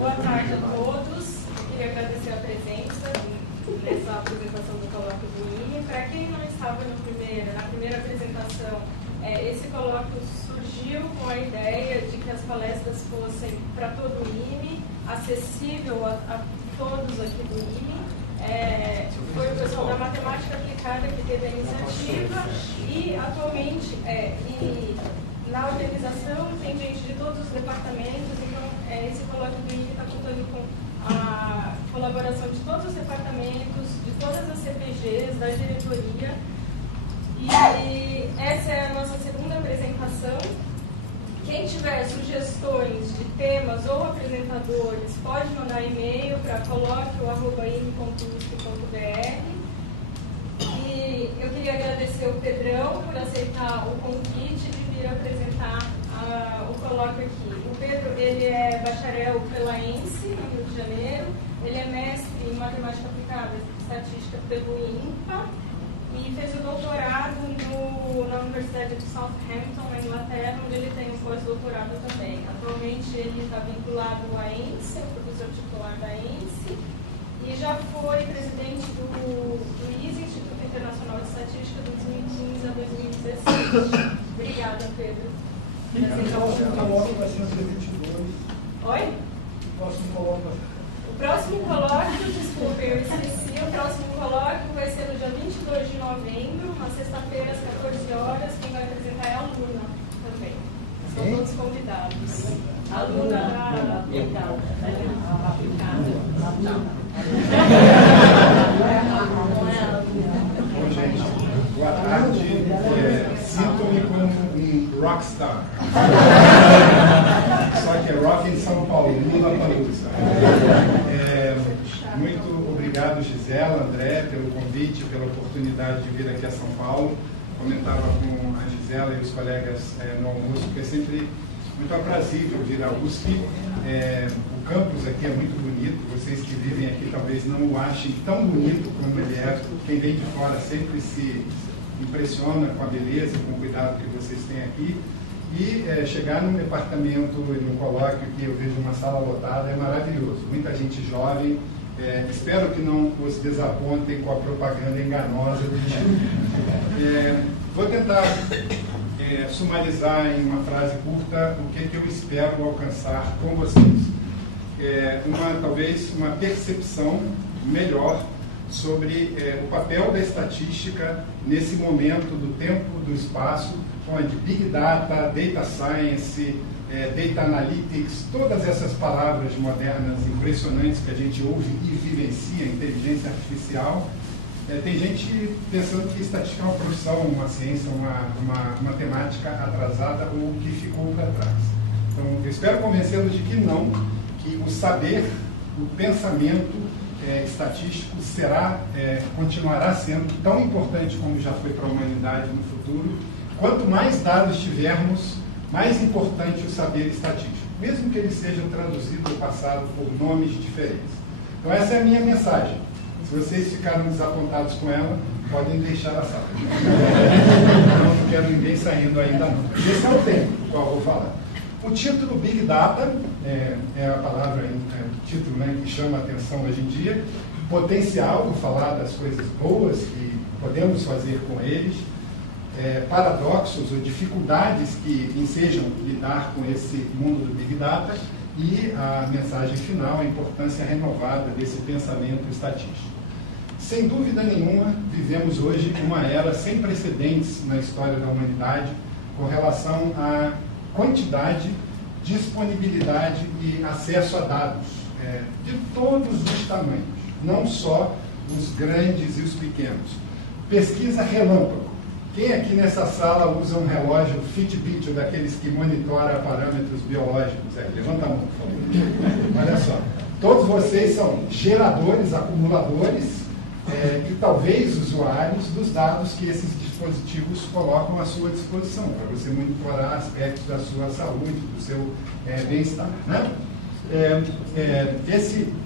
Boa tarde a todos. Eu queria agradecer a presença nessa apresentação do colóquio do INE. Para quem não estava na primeira apresentação, esse colóquio surgiu com a ideia de que as palestras fossem para todo o INE, acessível a todos aqui do INE. Foi o pessoal da Matemática Aplicada que teve a iniciativa e atualmente na organização tem gente de todos os departamentos, então esse colóquio do INE está contando com a colaboração de todos os departamentos, de todas as CPGs, da diretoria. E essa é a nossa segunda apresentação. Quem tiver sugestões de temas ou apresentadores, pode mandar e-mail para colóquio@ine.usp.br. E eu queria agradecer o Pedrão por aceitar o convite de vir apresentar o colóquio aqui. O Pedro, ele é bacharel pela ENSE, no Rio de Janeiro. Ele é mestre em Matemática Aplicada e Estatística pelo INPA. E fez o doutorado na Universidade de Southampton, na Inglaterra, onde ele tem um pós-doutorado também. Atualmente ele está vinculado à ENSE, é professor titular da ENSE, e já foi presidente do ISE, Instituto Internacional de Estatística, de 2015 a 2016. Obrigada, Pedro. O próximo colóquio vai ser no dia 22. Oi? O próximo colóquio vai ser... O próximo colóquio, desculpe, eu esqueci, o próximo colóquio vai ser no dia 22 de novembro, uma sexta-feira, às 14 horas. Quem vai apresentar é a Luna também. São todos convidados. A Luna aplicada. Bom, gente, boa tarde. Sinto-me como um rockstar. Só que é rock em São Paulo, Lollapalooza. Muito obrigado, Gisela, André, pelo convite, pela oportunidade de vir aqui a São Paulo. Comentava com a Gisela e os colegas no almoço, que é sempre muito aprazível vir à USP. O campus aqui é muito bonito, vocês que vivem aqui talvez não o achem tão bonito como ele é. Quem vem de fora sempre se impressiona com a beleza, com o cuidado que vocês têm aqui. E chegar num departamento, num colóquio que eu vejo uma sala lotada, é maravilhoso. Muita gente jovem. Espero que não os desapontem com a propaganda enganosa do tipo. Vou tentar sumarizar em uma frase curta o que eu espero alcançar com vocês. Talvez uma percepção melhor sobre o papel da estatística nesse momento do tempo, do espaço, onde Big Data, Data Science, Data Analytics, todas essas palavras modernas impressionantes que a gente ouve e vivencia, inteligência artificial, tem gente pensando que estatística é uma profissão, uma ciência, uma matemática atrasada ou que ficou para trás. Então, eu espero convencê-los de que não, que o saber, o pensamento estatístico continuará sendo tão importante como já foi para a humanidade no futuro. Quanto mais dados tivermos, mais importante o saber estatístico, mesmo que ele seja traduzido ou passado por nomes diferentes. Então essa é a minha mensagem. Se vocês ficaram desapontados com ela, podem deixar a sala. Não quero ninguém saindo ainda não. Esse é o tema do qual eu vou falar. O título Big Data é a palavra, o título, que chama a atenção hoje em dia. Potencial, vou falar das coisas boas que podemos fazer com eles. Paradoxos ou dificuldades que ensejam lidar com esse mundo do Big Data e a mensagem final, a importância renovada desse pensamento estatístico. Sem dúvida nenhuma, vivemos hoje uma era sem precedentes na história da humanidade com relação à quantidade, disponibilidade e acesso a dados de todos os tamanhos, não só os grandes e os pequenos. Pesquisa relâmpago. Quem aqui nessa sala usa um relógio Fitbit, ou daqueles que monitora parâmetros biológicos? Levanta a mão, por favor. Olha só. Todos vocês são geradores, acumuladores e talvez usuários dos dados que esses dispositivos colocam à sua disposição, para você monitorar aspectos da sua saúde, do seu bem-estar, né?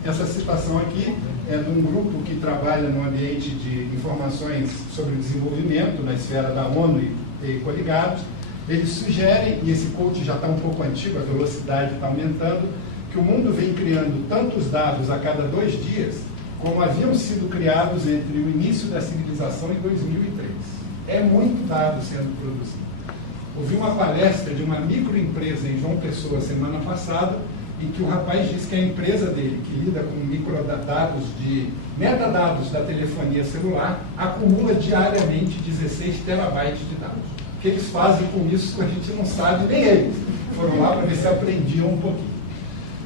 Essa citação aqui é de um grupo que trabalha no ambiente de informações sobre desenvolvimento na esfera da ONU e coligados. Eles sugerem, e esse coach já está um pouco antigo, a velocidade está aumentando, que o mundo vem criando tantos dados a cada 2 dias, como haviam sido criados entre o início da civilização e 2003. É muito dado sendo produzido. Ouvi uma palestra de uma microempresa em João Pessoa semana passada, em que o rapaz disse que a empresa dele, que lida com microdados de metadados da telefonia celular, acumula diariamente 16 terabytes de dados. O que eles fazem com isso, a gente não sabe, nem eles. Foram lá para ver se aprendiam um pouquinho.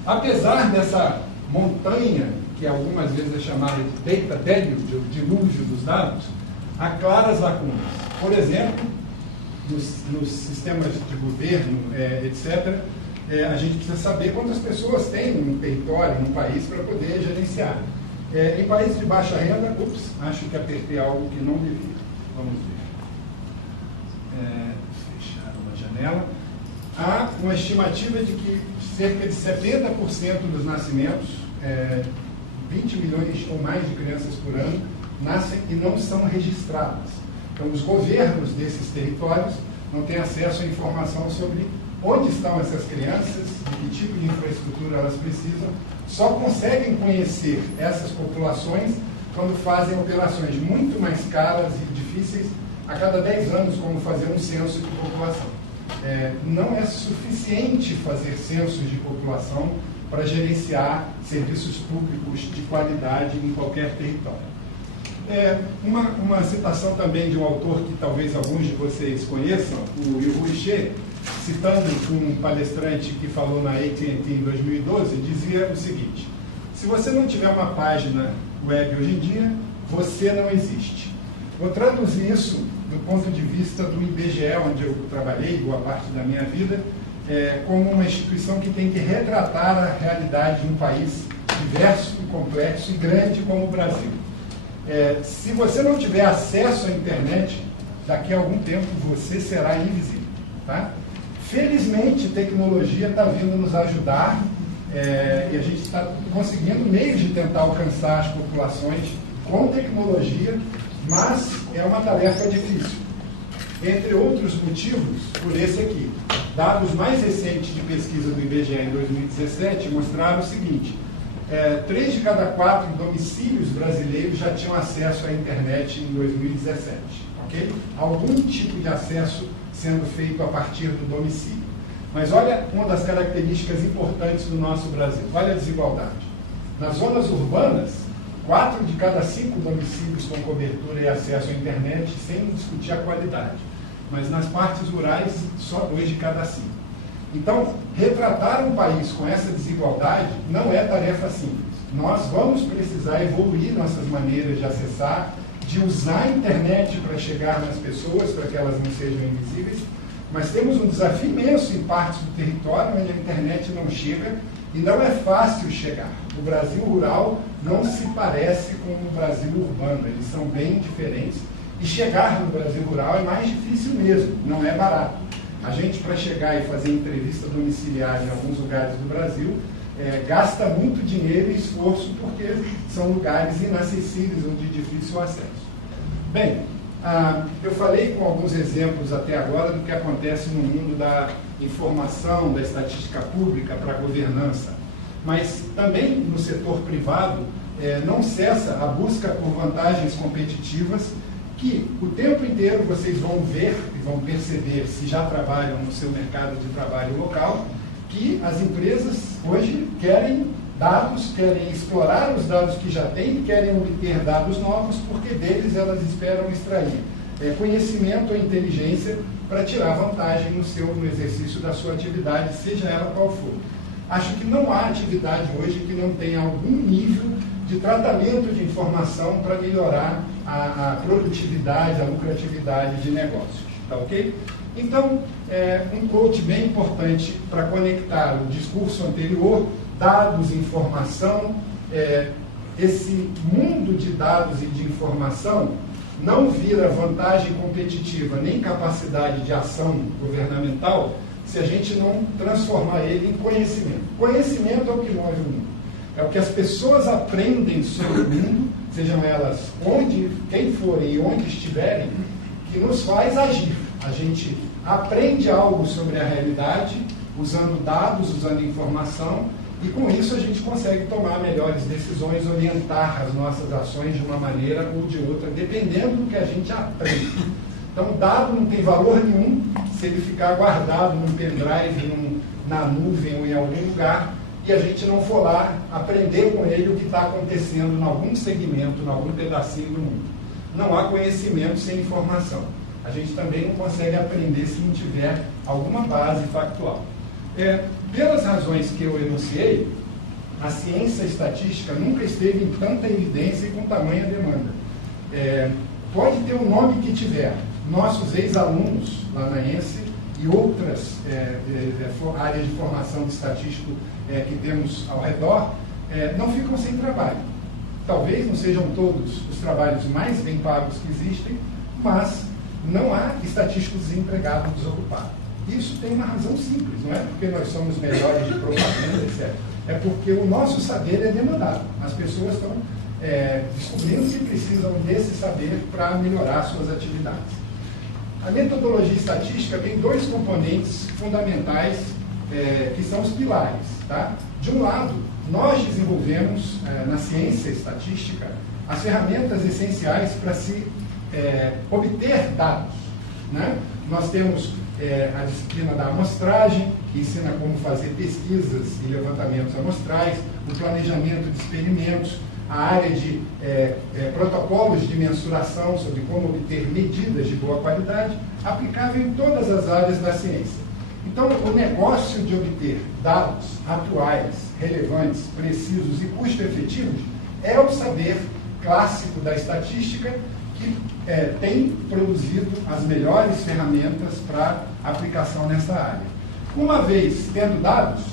Apesar dessa montanha, que algumas vezes é chamada de data deluge, o dilúvio dos dados, há claras lacunas. Por exemplo, nos sistemas de governo, etc., a gente precisa saber quantas pessoas tem num território, num país, para poder gerenciar. Em países de baixa renda, acho que apertei algo que não devia. Vamos ver. Fechar uma janela. Há uma estimativa de que cerca de 70% dos nascimentos, 20 milhões ou mais de crianças por ano, nascem e não são registradas. Então, os governos desses territórios não têm acesso à informação sobre onde estão essas crianças, de que tipo de infraestrutura elas precisam, só conseguem conhecer essas populações quando fazem operações muito mais caras e difíceis a cada 10 anos, como fazer um censo de população. Não é suficiente fazer censos de população para gerenciar serviços públicos de qualidade em qualquer território. Uma citação também de um autor que talvez alguns de vocês conheçam, o Yu Xie, citando um palestrante que falou na AT&T em 2012, dizia o seguinte: se você não tiver uma página web hoje em dia, você não existe. Vou traduzir isso do ponto de vista do IBGE, onde eu trabalhei boa parte da minha vida, como uma instituição que tem que retratar a realidade de um país diverso, complexo e grande como o Brasil. Se você não tiver acesso à internet, daqui a algum tempo você será invisível. Tá? Felizmente, tecnologia está vindo nos ajudar e a gente está conseguindo meios de tentar alcançar as populações com tecnologia, mas é uma tarefa difícil. Entre outros motivos, por esse aqui. Dados mais recentes de pesquisa do IBGE em 2017 mostraram o seguinte: 3 de cada 4 domicílios brasileiros já tinham acesso à internet em 2017. Okay? Algum tipo de acesso sendo feito a partir do domicílio. Mas olha uma das características importantes do nosso Brasil. Olha a desigualdade. Nas zonas urbanas, 4 de cada 5 domicílios com cobertura e acesso à internet, sem discutir a qualidade. Mas nas partes rurais, só 2 de cada 5. Então, retratar um país com essa desigualdade não é tarefa simples. Nós vamos precisar evoluir nossas maneiras de acessar, de usar a internet para chegar nas pessoas, para que elas não sejam invisíveis, mas temos um desafio imenso em partes do território onde a internet não chega e não é fácil chegar. O Brasil rural não se parece com o Brasil urbano, eles são bem diferentes, e chegar no Brasil rural é mais difícil mesmo, não é barato. A gente, para chegar e fazer entrevista domiciliar em alguns lugares do Brasil, gasta muito dinheiro e esforço, porque são lugares inacessíveis ou de difícil acesso. Bem, eu falei com alguns exemplos até agora do que acontece no mundo da informação, da estatística pública para a governança, mas também no setor privado não cessa a busca por vantagens competitivas que o tempo inteiro vocês vão ver e vão perceber, se já trabalham no seu mercado de trabalho local, que as empresas hoje querem dados, querem explorar os dados que já têm, querem obter dados novos, porque deles elas esperam extrair conhecimento ou inteligência para tirar vantagem no exercício da sua atividade, seja ela qual for. Acho que não há atividade hoje que não tenha algum nível de tratamento de informação para melhorar a produtividade, a lucratividade de negócios. Tá ok? Então, um quote bem importante para conectar o discurso anterior, dados, informação, esse mundo de dados e de informação não vira vantagem competitiva nem capacidade de ação governamental se a gente não transformar ele em conhecimento. Conhecimento é o que move o mundo. É o que as pessoas aprendem sobre o mundo, sejam elas quem forem e onde estiverem, que nos faz agir. A gente aprende algo sobre a realidade, usando dados, usando informação, E com isso a gente consegue tomar melhores decisões, orientar as nossas ações de uma maneira ou de outra, dependendo do que a gente aprende. Então, dado não tem valor nenhum se ele ficar guardado num pendrive, na nuvem ou em algum lugar, e a gente não for lá aprender com ele o que está acontecendo em algum segmento, em algum pedacinho do mundo. Não há conhecimento sem informação. A gente também não consegue aprender se não tiver alguma base factual. Pelas razões que eu enunciei, a ciência estatística nunca esteve em tanta evidência e com tamanha demanda. Pode ter o nome que tiver. Nossos ex-alunos lá na ENSE e outras áreas de formação de estatístico que temos ao redor, não ficam sem trabalho. Talvez não sejam todos os trabalhos mais bem pagos que existem, mas não há estatísticos desempregados desocupados. Isso tem uma razão simples, não é porque nós somos melhores de propaganda, etc. É porque o nosso saber é demandado. As pessoas estão descobrindo que precisam desse saber para melhorar suas atividades. A metodologia estatística tem dois componentes fundamentais que são os pilares. Tá? De um lado, nós desenvolvemos na ciência estatística as ferramentas essenciais para se obter dados. Né? Nós temos a disciplina da amostragem, que ensina como fazer pesquisas e levantamentos amostrais, o planejamento de experimentos, a área de protocolos de mensuração sobre como obter medidas de boa qualidade, aplicável em todas as áreas da ciência. Então, o negócio de obter dados atuais, relevantes, precisos e custo-efetivos é o saber clássico da estatística que tem produzido as melhores ferramentas para aplicação nessa área. Uma vez tendo dados,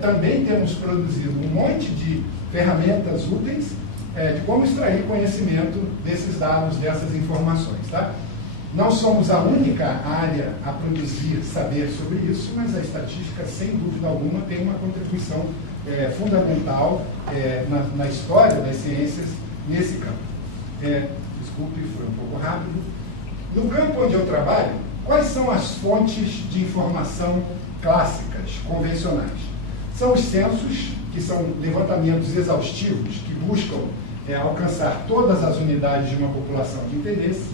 também temos produzido um monte de ferramentas úteis de como extrair conhecimento desses dados, dessas informações. Tá? Não somos a única área a produzir saber sobre isso, mas a estatística, sem dúvida alguma, tem uma contribuição fundamental na história das ciências nesse campo. Desculpe, foi um pouco rápido. No campo onde eu trabalho, quais são as fontes de informação clássicas, convencionais? São os censos, que são levantamentos exaustivos, que buscam alcançar todas as unidades de uma população de interesse.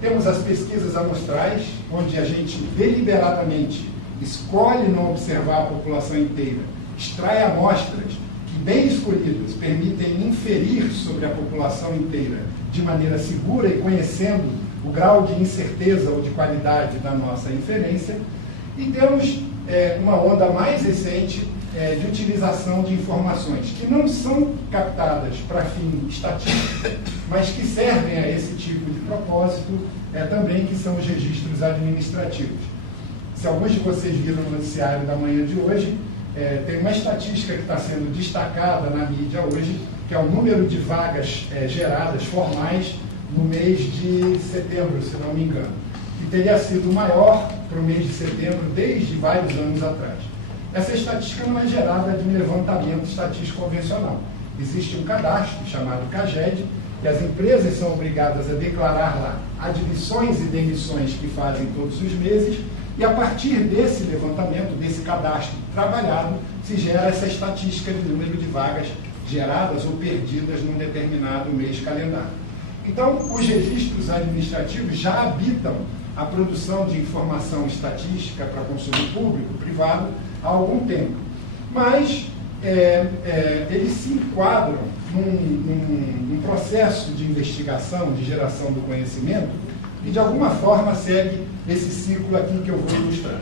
Temos as pesquisas amostrais, onde a gente deliberadamente escolhe não observar a população inteira, extrai amostras que, bem escolhidas, permitem inferir sobre a população inteira de maneira segura e conhecendo o grau de incerteza ou de qualidade da nossa inferência. E temos uma onda mais recente de utilização de informações que não são captadas para fim estatístico, mas que servem a esse tipo de propósito também, que são os registros administrativos. Se alguns de vocês viram no noticiário da manhã de hoje, tem uma estatística que está sendo destacada na mídia hoje, que é o número de vagas geradas formais no mês de setembro, se não me engano, que teria sido maior para o mês de setembro desde vários anos atrás. Essa estatística não é gerada de um levantamento estatístico convencional. Existe um cadastro chamado CAGED, e as empresas são obrigadas a declarar lá admissões e demissões que fazem todos os meses, e a partir desse levantamento, desse cadastro trabalhado, se gera essa estatística de número de vagas geradas ou perdidas num determinado mês calendário. Então, os registros administrativos já habitam a produção de informação estatística para consumo público, privado, há algum tempo. Mas eles se enquadram num processo de investigação, de geração do conhecimento, e de alguma forma segue esse ciclo aqui que eu vou ilustrar.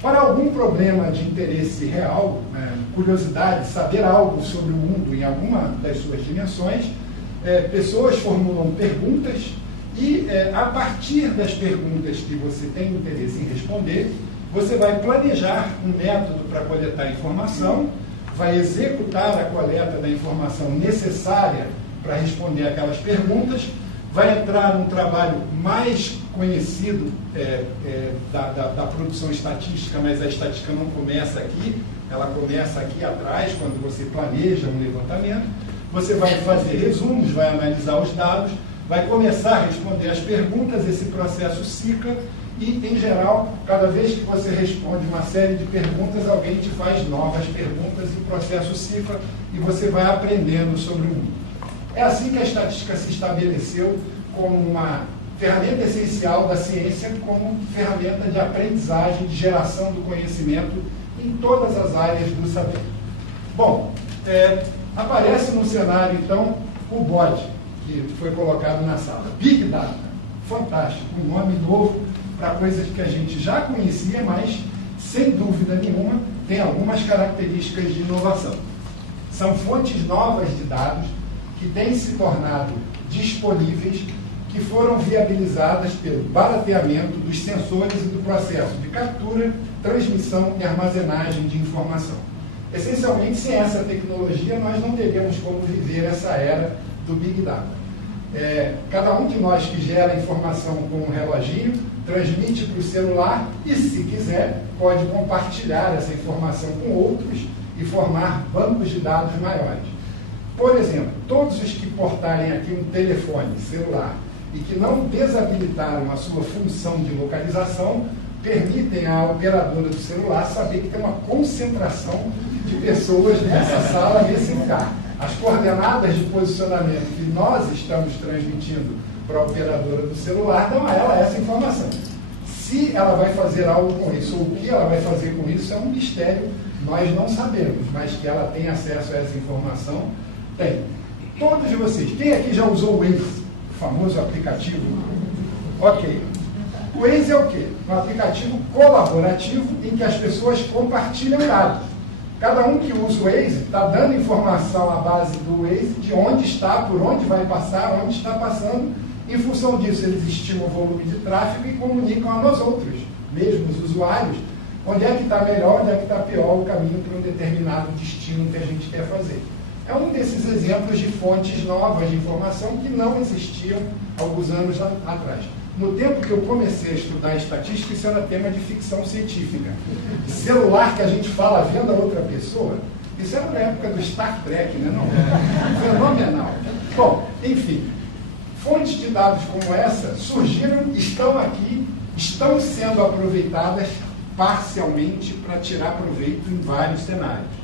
Para algum problema de interesse real, curiosidade, saber algo sobre o mundo em alguma das suas dimensões, pessoas formulam perguntas e, a partir das perguntas que você tem interesse em responder, você vai planejar um método para coletar informação, vai executar a coleta da informação necessária para responder aquelas perguntas, vai entrar num trabalho mais conhecido da produção estatística, mas a estatística não começa aqui, ela começa aqui atrás, quando você planeja um levantamento. Você vai fazer resumos, vai analisar os dados, vai começar a responder as perguntas, esse processo cicla, e, em geral, cada vez que você responde uma série de perguntas, alguém te faz novas perguntas e o processo cifra e você vai aprendendo sobre o mundo. É assim que a estatística se estabeleceu como uma ferramenta essencial da ciência, como ferramenta de aprendizagem, de geração do conhecimento em todas as áreas do saber. Bom, aparece no cenário, então, o BOD, que foi colocado na sala. Big Data, fantástico, um nome novo para coisas que a gente já conhecia, mas, sem dúvida nenhuma, tem algumas características de inovação. São fontes novas de dados que têm se tornado disponíveis, que foram viabilizadas pelo barateamento dos sensores e do processo de captura, transmissão e armazenagem de informação. Essencialmente, sem essa tecnologia, nós não teríamos como viver essa era do Big Data. Cada um de nós que gera informação com um reloginho, transmite para o celular e, se quiser, pode compartilhar essa informação com outros e formar bancos de dados maiores. Por exemplo, todos os que portarem aqui um telefone celular e que não desabilitaram a sua função de localização, permitem à operadora do celular saber que tem uma concentração de pessoas nessa sala, nesse lugar. As coordenadas de posicionamento que nós estamos transmitindo para a operadora do celular dão a ela essa informação. Se ela vai fazer algo com isso, ou o que ela vai fazer com isso, é um mistério, nós não sabemos, mas que ela tem acesso a essa informação, tem. Todos vocês, quem aqui já usou o Waze, o famoso aplicativo? Ok. O Waze é o quê? Um aplicativo colaborativo em que as pessoas compartilham dados. Cada um que usa o Waze está dando informação à base do Waze de onde está, por onde vai passar, onde está passando. Em função disso, eles estimam o volume de tráfego e comunicam a nós outros, mesmo os usuários, onde é que está melhor, onde é que está pior o caminho para um determinado destino que a gente quer fazer. É um desses exemplos de fontes novas de informação que não existiam alguns anos atrás. No tempo que eu comecei a estudar estatística, isso era tema de ficção científica. Celular que a gente fala vendo a outra pessoa, isso era na época do Star Trek, né? Não, fenomenal. Bom, enfim, fontes de dados como essa surgiram, estão aqui, estão sendo aproveitadas parcialmente para tirar proveito em vários cenários.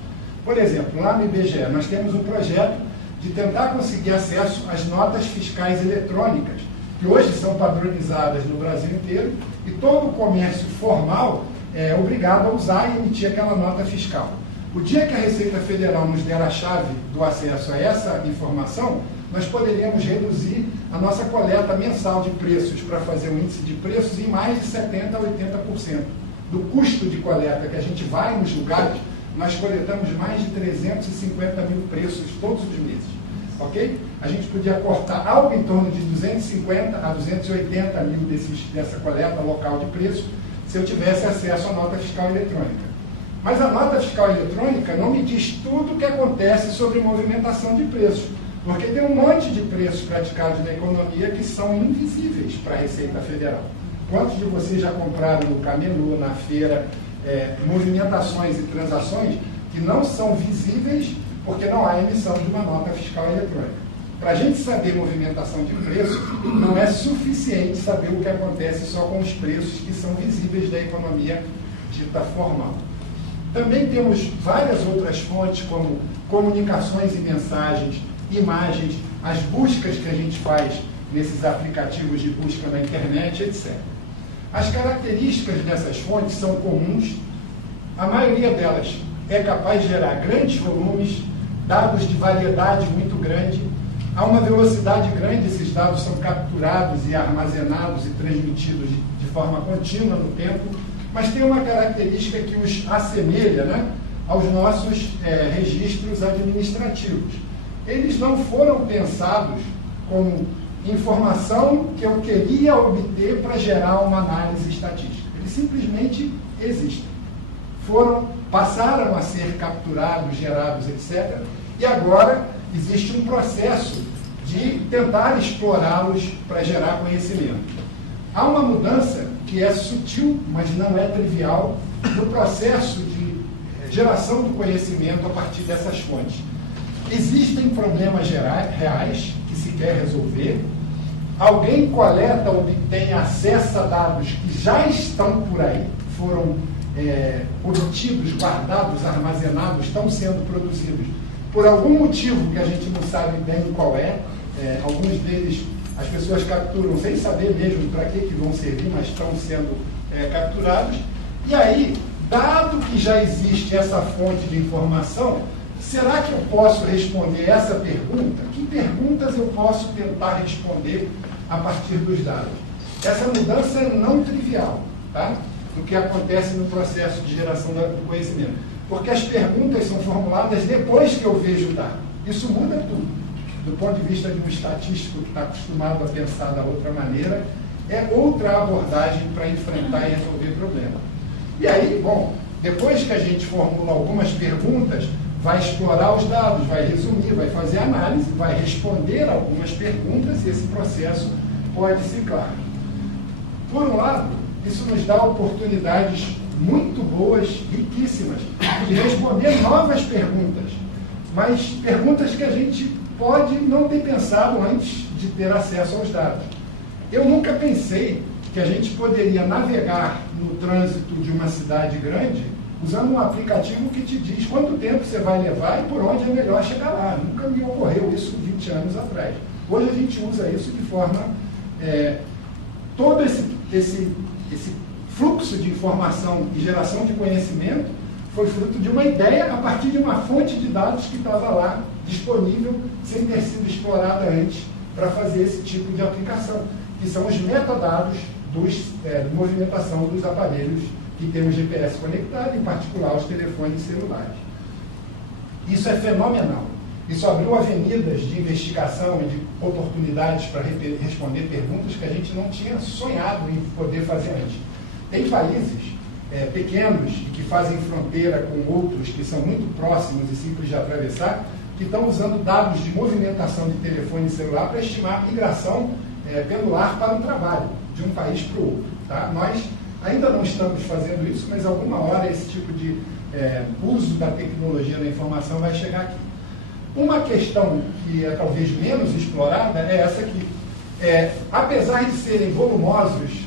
Por exemplo, lá no IBGE, nós temos um projeto de tentar conseguir acesso às notas fiscais eletrônicas, que hoje são padronizadas no Brasil inteiro, e todo o comércio formal é obrigado a usar e emitir aquela nota fiscal. O dia que a Receita Federal nos der a chave do acesso a essa informação, nós poderíamos reduzir a nossa coleta mensal de preços para fazer um índice de preços em mais de 70% a 80%. Do custo de coleta que a gente vai nos lugares, nós coletamos mais de 350 mil preços todos os meses. Ok? A gente podia cortar algo em torno de 250 a 280 mil dessa coleta local de preço se eu tivesse acesso à nota fiscal eletrônica. Mas a nota fiscal eletrônica não me diz tudo o que acontece sobre movimentação de preços, porque tem um monte de preços praticados na economia que são invisíveis para a Receita Federal. Quantos de vocês já compraram no camelô, na feira, movimentações e transações que não são visíveis porque não há emissão de uma nota fiscal eletrônica? Para a gente saber movimentação de preço, não é suficiente saber o que acontece só com os preços que são visíveis da economia dita formal. Também temos várias outras fontes, como comunicações e mensagens, imagens, as buscas que a gente faz nesses aplicativos de busca na internet, etc. As características dessas fontes são comuns, a maioria delas é capaz de gerar grandes volumes, dados de variedade muito grande, a uma velocidade grande, esses dados são capturados e armazenados e transmitidos de forma contínua no tempo, mas tem uma característica que os assemelha, né, aos nossos registros administrativos. Eles não foram pensados como informação que eu queria obter para gerar uma análise estatística. Eles simplesmente existem. Passaram a ser capturados, gerados, etc. E agora existe um processo de tentar explorá-los para gerar conhecimento. Há uma mudança que é sutil, mas não é trivial, no processo de geração do conhecimento a partir dessas fontes. Existem problemas reais que se quer resolver, alguém coleta, obtém acesso a dados que já estão por aí, foram obtidos, guardados, armazenados, estão sendo produzidos por algum motivo que a gente não sabe bem qual alguns deles as pessoas capturam sem saber mesmo para que vão servir, mas estão sendo capturados. E aí, dado que já existe essa fonte de informação, será que eu posso responder essa pergunta? Que perguntas eu posso tentar responder a partir dos dados? Essa mudança é não trivial, tá? Do que acontece no processo de geração do conhecimento. Porque as perguntas são formuladas depois que eu vejo o dado. Isso muda tudo. Do ponto de vista de um estatístico que está acostumado a pensar da outra maneira, é outra abordagem para enfrentar e resolver problemas. E aí, bom, depois que a gente formula algumas perguntas, vai explorar os dados, vai resumir, vai fazer análise, vai responder algumas perguntas e esse processo pode ciclar. Por um lado, isso nos dá oportunidades muito boas, riquíssimas, de responder novas perguntas, mas perguntas que a gente pode não ter pensado antes de ter acesso aos dados. Eu nunca pensei que a gente poderia navegar no trânsito de uma cidade grande usando um aplicativo que te diz quanto tempo você vai levar e por onde é melhor chegar lá. Nunca me ocorreu isso 20 anos atrás. Hoje a gente usa isso de forma... todo esse fluxo de informação e geração de conhecimento foi fruto de uma ideia a partir de uma fonte de dados que estava lá, disponível, sem ter sido explorada antes, para fazer esse tipo de aplicação, que são os metadados da movimentação dos aparelhos que tem o GPS conectado, em particular os telefones celulares. Isso é fenomenal. Isso abriu avenidas de investigação e de oportunidades para responder perguntas que a gente não tinha sonhado em poder fazer antes. Tem países pequenos e que fazem fronteira com outros que são muito próximos e simples de atravessar, que estão usando dados de movimentação de telefone celular para estimar a migração pendular para o trabalho, de um país para o outro. Tá? Nós ainda não estamos fazendo isso, mas alguma hora esse tipo de uso da tecnologia da informação vai chegar aqui. Uma questão que é talvez menos explorada é essa aqui. Apesar de serem volumosos,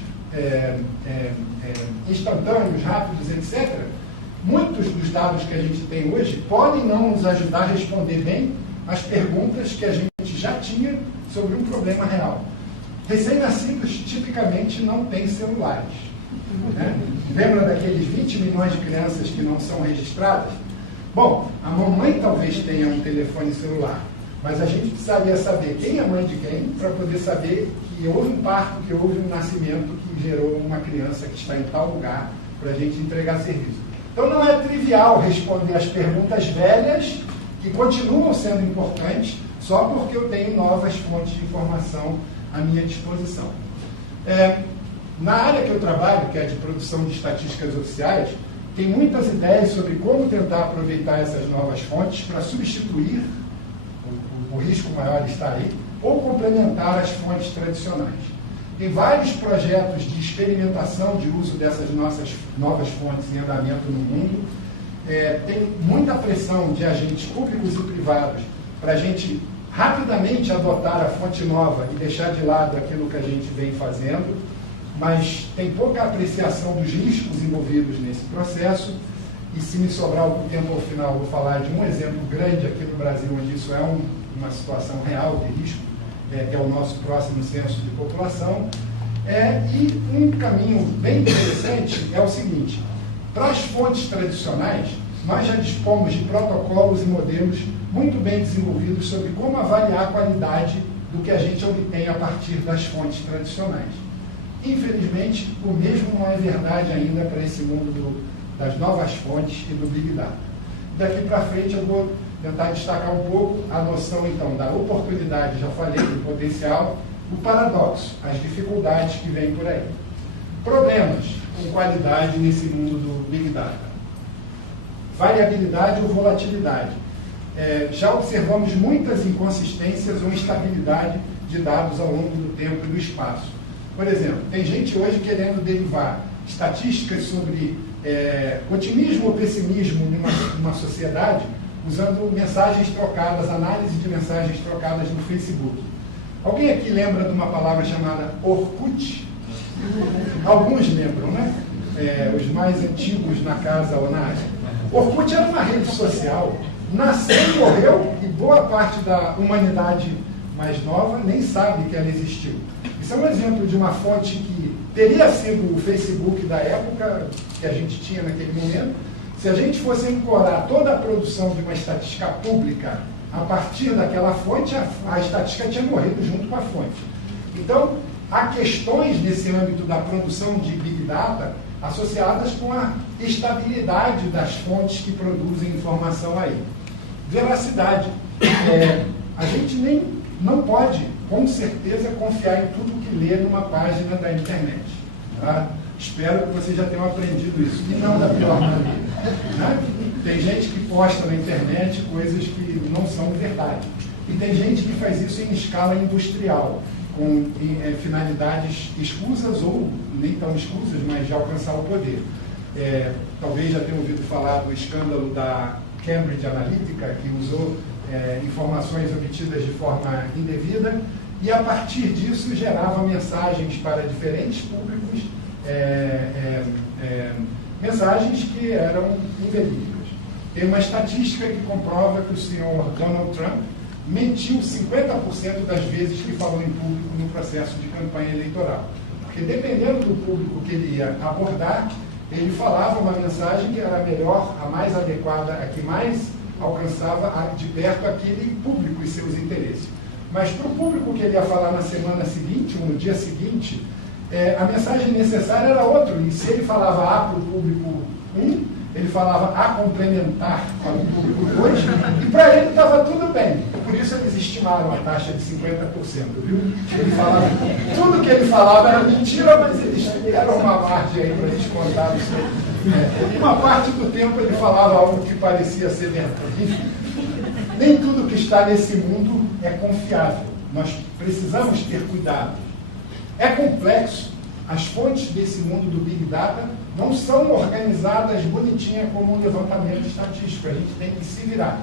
instantâneos, rápidos, etc., muitos dos dados que a gente tem hoje podem não nos ajudar a responder bem as perguntas que a gente já tinha sobre um problema real. Recém-nascidos tipicamente não têm celulares. Né? Lembra daqueles 20 milhões de crianças que não são registradas? Bom, a mamãe talvez tenha um telefone celular, mas a gente precisaria saber quem é mãe de quem para poder saber que houve um parto, que houve um nascimento que gerou uma criança que está em tal lugar para a gente entregar serviço. Então não é trivial responder as perguntas velhas, que continuam sendo importantes, só porque eu tenho novas fontes de informação à minha disposição. Na área que eu trabalho, que é de produção de estatísticas oficiais, tem muitas ideias sobre como tentar aproveitar essas novas fontes para substituir, o risco maior está aí, ou complementar as fontes tradicionais. Tem vários projetos de experimentação de uso dessas nossas novas fontes em andamento no mundo. Tem muita pressão de agentes públicos e privados para a gente rapidamente adotar a fonte nova e deixar de lado aquilo que a gente vem fazendo, mas tem pouca apreciação dos riscos envolvidos nesse processo, e se me sobrar algum tempo ao final, vou falar de um exemplo grande aqui no Brasil, onde isso é uma situação real de risco, que é o nosso próximo censo de população. E um caminho bem interessante é o seguinte: para as fontes tradicionais, nós já dispomos de protocolos e modelos muito bem desenvolvidos sobre como avaliar a qualidade do que a gente obtém a partir das fontes tradicionais. Infelizmente, o mesmo não é verdade ainda para esse mundo das novas fontes e do Big Data. Daqui para frente eu vou tentar destacar um pouco a noção, então, da oportunidade, já falei, do potencial, o paradoxo, as dificuldades que vêm por aí. Problemas com qualidade nesse mundo do Big Data. Variabilidade ou volatilidade. Já observamos muitas inconsistências ou instabilidade de dados ao longo do tempo e do espaço. Por exemplo, tem gente hoje querendo derivar estatísticas sobre otimismo ou pessimismo numa sociedade usando mensagens trocadas, análise de mensagens trocadas no Facebook. Alguém aqui lembra de uma palavra chamada Orkut? Alguns lembram, né? Os mais antigos na casa ou na área. Orkut era uma rede social, nasceu e morreu, e boa parte da humanidade mais nova nem sabe que ela existiu. Isso é um exemplo de uma fonte que teria sido o Facebook da época que a gente tinha naquele momento. Se a gente fosse ancorar toda a produção de uma estatística pública a partir daquela fonte, a estatística tinha morrido junto com a fonte. Então, há questões nesse âmbito da produção de Big Data associadas com a estabilidade das fontes que produzem informação aí. Veracidade. A gente não pode, com certeza, confiar em tudo que lê numa página da internet. Tá? Espero que vocês já tenham aprendido isso. E não da pior maneira. Né? Tem gente que posta na internet coisas que não são verdade. E tem gente que faz isso em escala industrial, com finalidades escusas ou nem tão escusas, mas de alcançar o poder. Talvez já tenham ouvido falar do escândalo da Cambridge Analytica, que usou informações obtidas de forma indevida e, a partir disso, gerava mensagens para diferentes públicos, mensagens que eram inverídicas. Tem uma estatística que comprova que o senhor Donald Trump mentiu 50% das vezes que falou em público no processo de campanha eleitoral. Porque, dependendo do público que ele ia abordar, ele falava uma mensagem que era a melhor, a mais adequada, a que mais alcançava de perto aquele público e seus interesses. Mas para o público que ele ia falar na semana seguinte, ou no dia seguinte, a mensagem necessária era outra. E se ele falava A para o público 1, ele falava a complementar para o público 2, e para ele estava tudo bem. Por isso eles estimaram a taxa de 50%, viu? Ele falava, tudo que ele falava era mentira, mas eles deram uma margem aí para descontar isso. Uma parte do tempo ele falava algo que parecia ser verdade. Nem tudo que está nesse mundo é confiável. Nós precisamos ter cuidado. É complexo. As fontes desse mundo do Big Data não são organizadas bonitinha como um levantamento estatístico. A gente tem que se virar.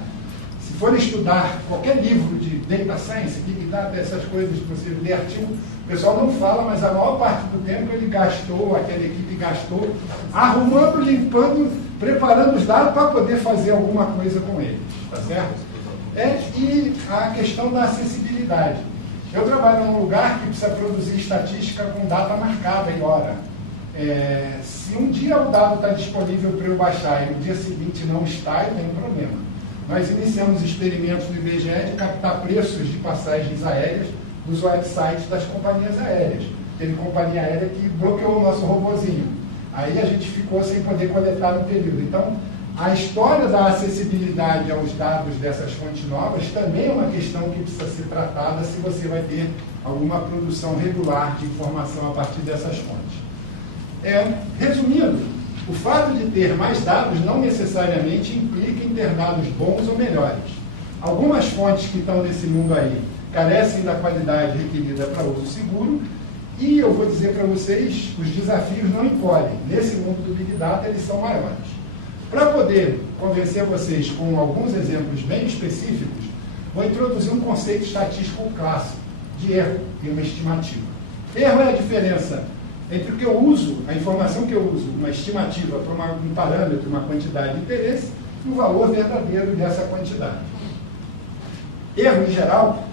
Se for estudar qualquer livro de Data Science, Big Data, essas coisas que você lê artigo, o pessoal não fala, mas a maior parte do tempo ele gastou, aquela equipe gastou, arrumando, limpando, preparando os dados para poder fazer alguma coisa com eles. Tá certo? E a questão da acessibilidade. Eu trabalho num lugar que precisa produzir estatística com data marcada em hora. Se um dia o dado está disponível para eu baixar e no dia seguinte não está, eu tenho um problema. Nós iniciamos experimentos no IBGE de captar preços de passagens aéreas dos websites das companhias aéreas. Teve companhia aérea que bloqueou o nosso robozinho. Aí a gente ficou sem poder coletar no período. Então, a história da acessibilidade aos dados dessas fontes novas também é uma questão que precisa ser tratada se você vai ter alguma produção regular de informação a partir dessas fontes. Resumindo, o fato de ter mais dados não necessariamente implica em ter dados bons ou melhores. Algumas fontes que estão nesse mundo aí carecem da qualidade requerida para uso seguro e eu vou dizer para vocês, os desafios não encolhem. Nesse mundo do Big Data, eles são maiores. Para poder convencer vocês com alguns exemplos bem específicos, vou introduzir um conceito estatístico clássico de erro e uma estimativa. Erro é a diferença entre o que eu uso, a informação que eu uso, uma estimativa para um parâmetro, uma quantidade de interesse, e o valor verdadeiro dessa quantidade. Erro, em geral,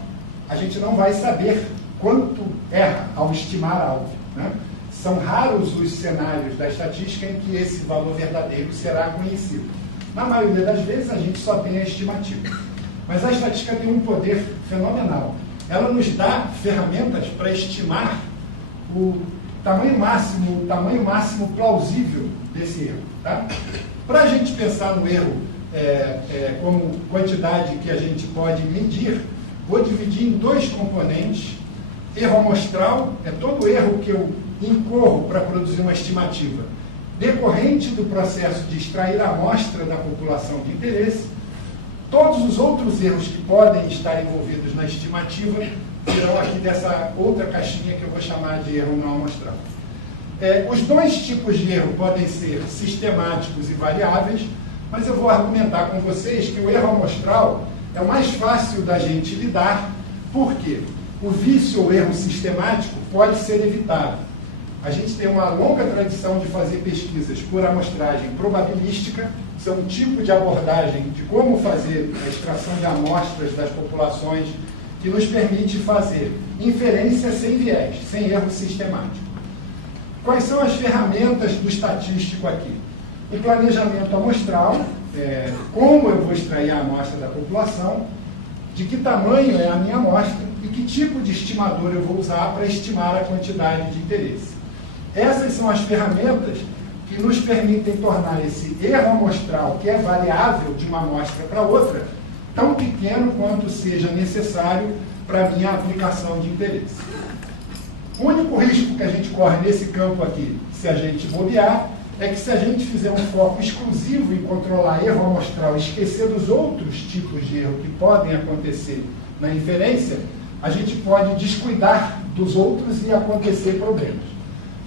a gente não vai saber quanto erra ao estimar algo, né? São raros os cenários da estatística em que esse valor verdadeiro será conhecido. Na maioria das vezes, a gente só tem a estimativa. Mas a estatística tem um poder fenomenal. Ela nos dá ferramentas para estimar o tamanho máximo plausível desse erro. Tá? Para a gente pensar no erro como quantidade que a gente pode medir, vou dividir em dois componentes. Erro amostral é todo erro que eu incorro para produzir uma estimativa decorrente do processo de extrair a amostra da população de interesse. Todos os outros erros que podem estar envolvidos na estimativa virão aqui dessa outra caixinha que eu vou chamar de erro não amostral. Os dois tipos de erro podem ser sistemáticos e variáveis, mas eu vou argumentar com vocês que o erro amostral é o mais fácil da gente lidar. Por quê? o vício ou erro sistemático pode ser evitado. A gente tem uma longa tradição de fazer pesquisas por amostragem probabilística, isso é um tipo de abordagem de como fazer a extração de amostras das populações que nos permite fazer inferência sem viés, sem erro sistemático. Quais são as ferramentas do estatístico aqui? O planejamento amostral, como eu vou extrair a amostra da população, de que tamanho é a minha amostra e que tipo de estimador eu vou usar para estimar a quantidade de interesse. Essas são as ferramentas que nos permitem tornar esse erro amostral, que é variável de uma amostra para outra, tão pequeno quanto seja necessário para a minha aplicação de interesse. O único risco que a gente corre nesse campo aqui, se a gente bobear, é que se a gente fizer um foco exclusivo em controlar erro amostral e esquecer dos outros tipos de erro que podem acontecer na inferência, a gente pode descuidar dos outros e acontecer problemas.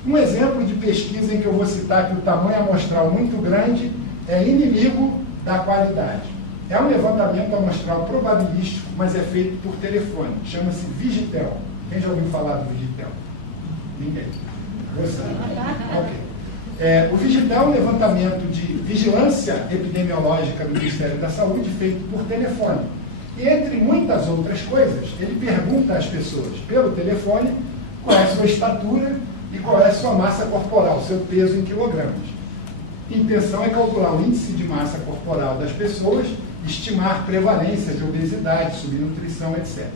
Um exemplo de pesquisa em que eu vou citar que o tamanho amostral muito grande é inimigo da qualidade. É um levantamento amostral probabilístico, mas é feito por telefone. Chama-se Vigitel. Quem já ouviu falar do Vigitel? Ninguém. Você? Ok. O Vigitel é um levantamento de vigilância epidemiológica do Ministério da Saúde feito por telefone. E entre muitas outras coisas, ele pergunta às pessoas pelo telefone qual é a sua estatura e qual é a sua massa corporal, seu peso em quilogramas. A intenção é calcular o índice de massa corporal das pessoas, estimar prevalência de obesidade, subnutrição, etc.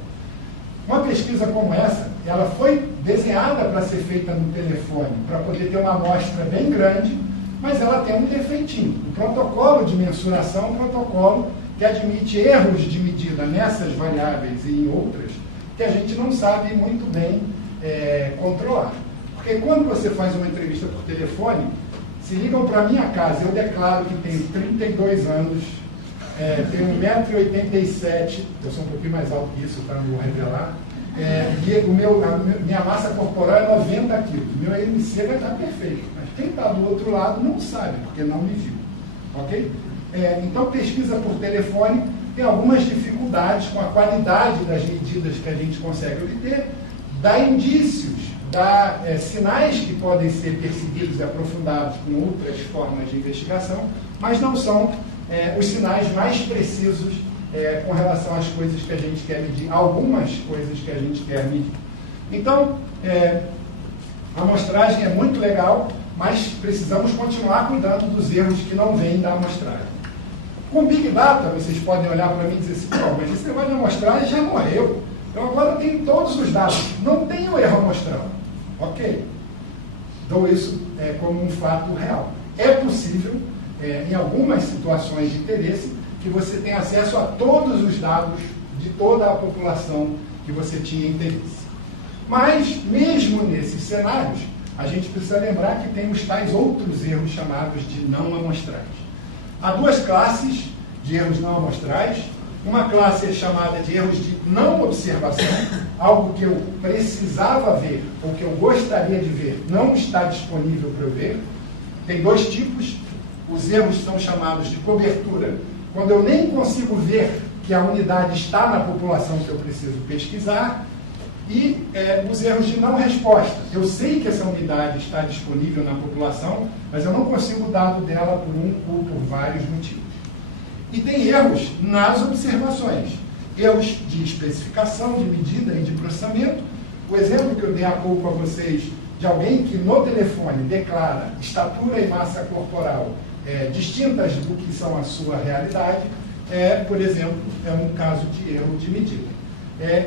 Uma pesquisa como essa, ela foi desenhada para ser feita no telefone, para poder ter uma amostra bem grande, mas ela tem um defeitinho. O protocolo de mensuração é um protocolo que admite erros de medida nessas variáveis e em outras, que a gente não sabe muito bem controlar. Porque quando você faz uma entrevista por telefone, se ligam para a minha casa, eu declaro que tenho 32 anos, tenho 1,87 m, eu sou um pouquinho mais alto que isso, para não vou revelar, e minha massa corporal é 90 quilos, meu IMC vai estar perfeito, mas quem está do outro lado não sabe, porque não me viu. Ok? Então, pesquisa por telefone tem algumas dificuldades com a qualidade das medidas que a gente consegue obter, dá indícios, dá sinais que podem ser percebidos e aprofundados com outras formas de investigação, mas não são os sinais mais precisos com relação às coisas que a gente quer medir, algumas coisas que a gente quer medir. Então, a amostragem é muito legal, mas precisamos continuar cuidando dos erros que não vêm da amostragem. Com Big Data, vocês podem olhar para mim e dizer assim, mas esse negócio de amostragem já morreu. Então agora eu tenho todos os dados, não tenho erro amostral. Ok. Dou isso como um fato real. É possível, em algumas situações de interesse, que você tenha acesso a todos os dados de toda a população que você tinha interesse. Mas, mesmo nesses cenários, a gente precisa lembrar que tem os tais outros erros chamados de não amostrais. Há duas classes de erros não amostrais. Uma classe é chamada de erros de não observação, algo que eu precisava ver, ou que eu gostaria de ver, não está disponível para eu ver. Tem dois tipos. Os erros são chamados de cobertura, quando eu nem consigo ver que a unidade está na população que eu preciso pesquisar, e os erros de não resposta. Eu sei que essa unidade está disponível na população, mas eu não consigo o dado dela por um ou por vários motivos. E tem erros nas observações, erros de especificação, de medida e de processamento. O exemplo que eu dei há pouco a vocês de alguém que no telefone declara estatura e massa corporal distintas do que são a sua realidade, por exemplo, é um caso de erro de medida.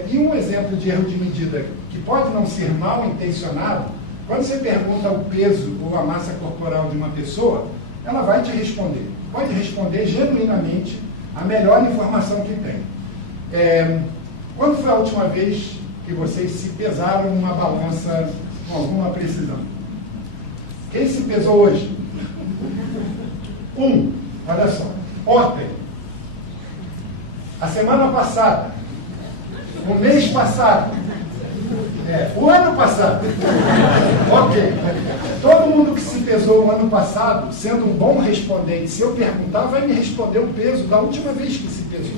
E um exemplo de erro de medida que pode não ser mal intencionado, quando você pergunta o peso ou a massa corporal de uma pessoa, ela vai te responder. Pode responder genuinamente a melhor informação que tem. Quando foi a última vez que vocês se pesaram numa balança com alguma precisão? Quem se pesou hoje? Olha só. Ontem. A semana passada. O mês passado. O ano passado. Ok. Todo mundo que se pesou o ano passado, sendo um bom respondente, se eu perguntar, vai me responder o peso da última vez que se pesou.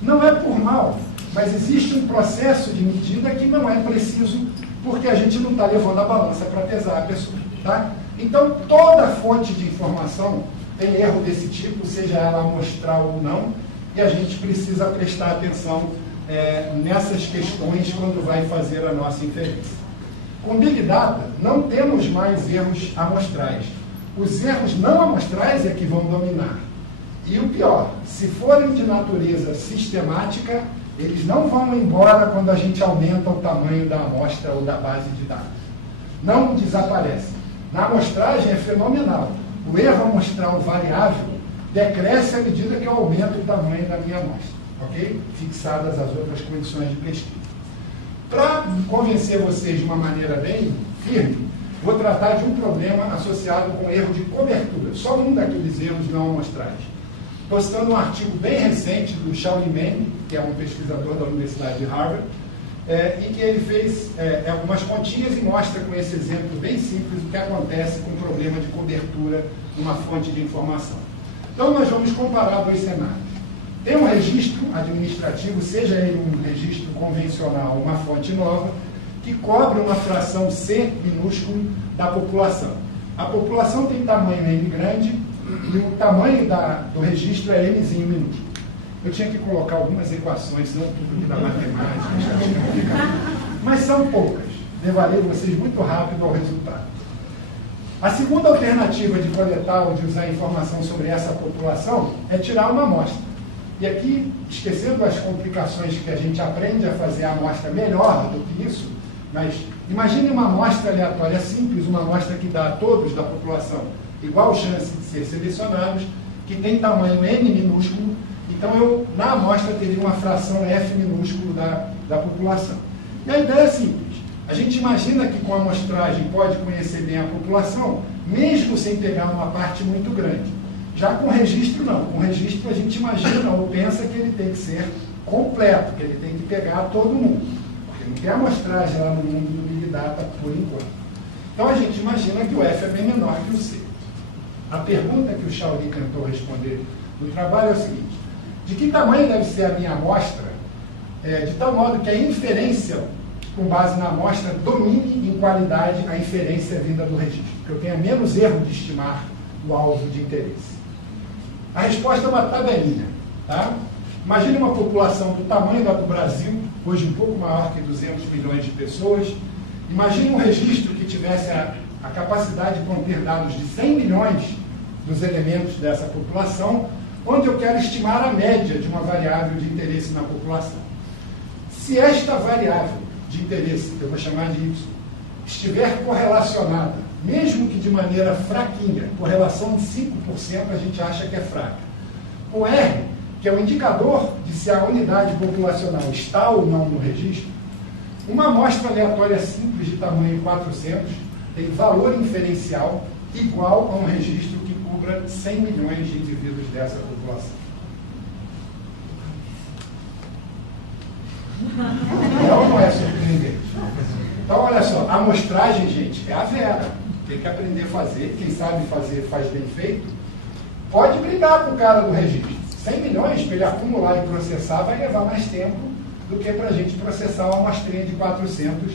Não é por mal, mas existe um processo de medida que não é preciso, porque a gente não está levando a balança para pesar a pessoa. Tá? Então, toda fonte de informação tem erro desse tipo, seja ela amostral ou não, e a gente precisa prestar atenção nessas questões quando vai fazer a nossa inferência. Com Big Data, não temos mais erros amostrais. Os erros não amostrais é que vão dominar. E o pior, se forem de natureza sistemática, eles não vão embora quando a gente aumenta o tamanho da amostra ou da base de dados. Não desaparecem. Na amostragem é fenomenal. O erro amostral variável decresce à medida que eu aumento o tamanho da minha amostra, ok? Fixadas as outras condições de pesquisa. Para convencer vocês de uma maneira bem firme, vou tratar de um problema associado com erro de cobertura. Só um daqueles erros não amostrais. Estou citando um artigo bem recente do Shaolin Men, que é um pesquisador da Universidade de Harvard, e que ele fez algumas continhas e mostra com esse exemplo bem simples o que acontece com o problema de cobertura de uma fonte de informação. Então, nós vamos comparar dois cenários. Tem um registro administrativo, seja ele um registro convencional ou uma fonte nova, que cobre uma fração C minúsculo da população. A população tem tamanho N grande e o tamanho do registro é Mzinho minúsculo. Eu tinha que colocar algumas equações, senão tudo da matemática, mas são poucas. Levarei vocês muito rápido ao resultado. A segunda alternativa de coletar ou de usar informação sobre essa população é tirar uma amostra. E aqui, esquecendo as complicações que a gente aprende a fazer a amostra melhor do que isso, mas imagine uma amostra aleatória simples, uma amostra que dá a todos da população igual chance de ser selecionados, que tem tamanho N minúsculo, então eu, na amostra, teria uma fração F minúsculo da população. E a ideia é simples. A gente imagina que com a amostragem pode conhecer bem a população, mesmo sem pegar uma parte muito grande. Já com registro, não. Com registro, a gente imagina ou pensa que ele tem que ser completo, que ele tem que pegar todo mundo. Porque não tem amostragem lá no mundo do Big Data por enquanto. Então, a gente imagina que o F é bem menor que o C. A pergunta que o Shaolin tentou responder no trabalho é o seguinte: de que tamanho deve ser a minha amostra, de tal modo que a inferência, com base na amostra, domine em qualidade a inferência vinda do registro, que eu tenha menos erro de estimar o alvo de interesse. A resposta é uma tabelinha. Tá? Imagine uma população do tamanho da do Brasil, hoje um pouco maior que 200 milhões de pessoas. Imagine um registro que tivesse a capacidade de conter dados de 100 milhões dos elementos dessa população, onde eu quero estimar a média de uma variável de interesse na população. Se esta variável de interesse, que eu vou chamar de Y, estiver correlacionada, mesmo que de maneira fraquinha, correlação de 5%, a gente acha que é fraca, com R, que é o indicador de se a unidade populacional está ou não no registro, uma amostra aleatória simples de tamanho 400 tem valor inferencial igual a um registro que cubra 100 milhões de indivíduos dessa população. Não é surpreendente. Então, olha só, a amostragem, gente, é a Vera. Tem que aprender a fazer. Quem sabe fazer, faz bem feito. Pode brigar com o cara do registro. 100 milhões para ele acumular e processar vai levar mais tempo do que para a gente processar uma amostrinha de 400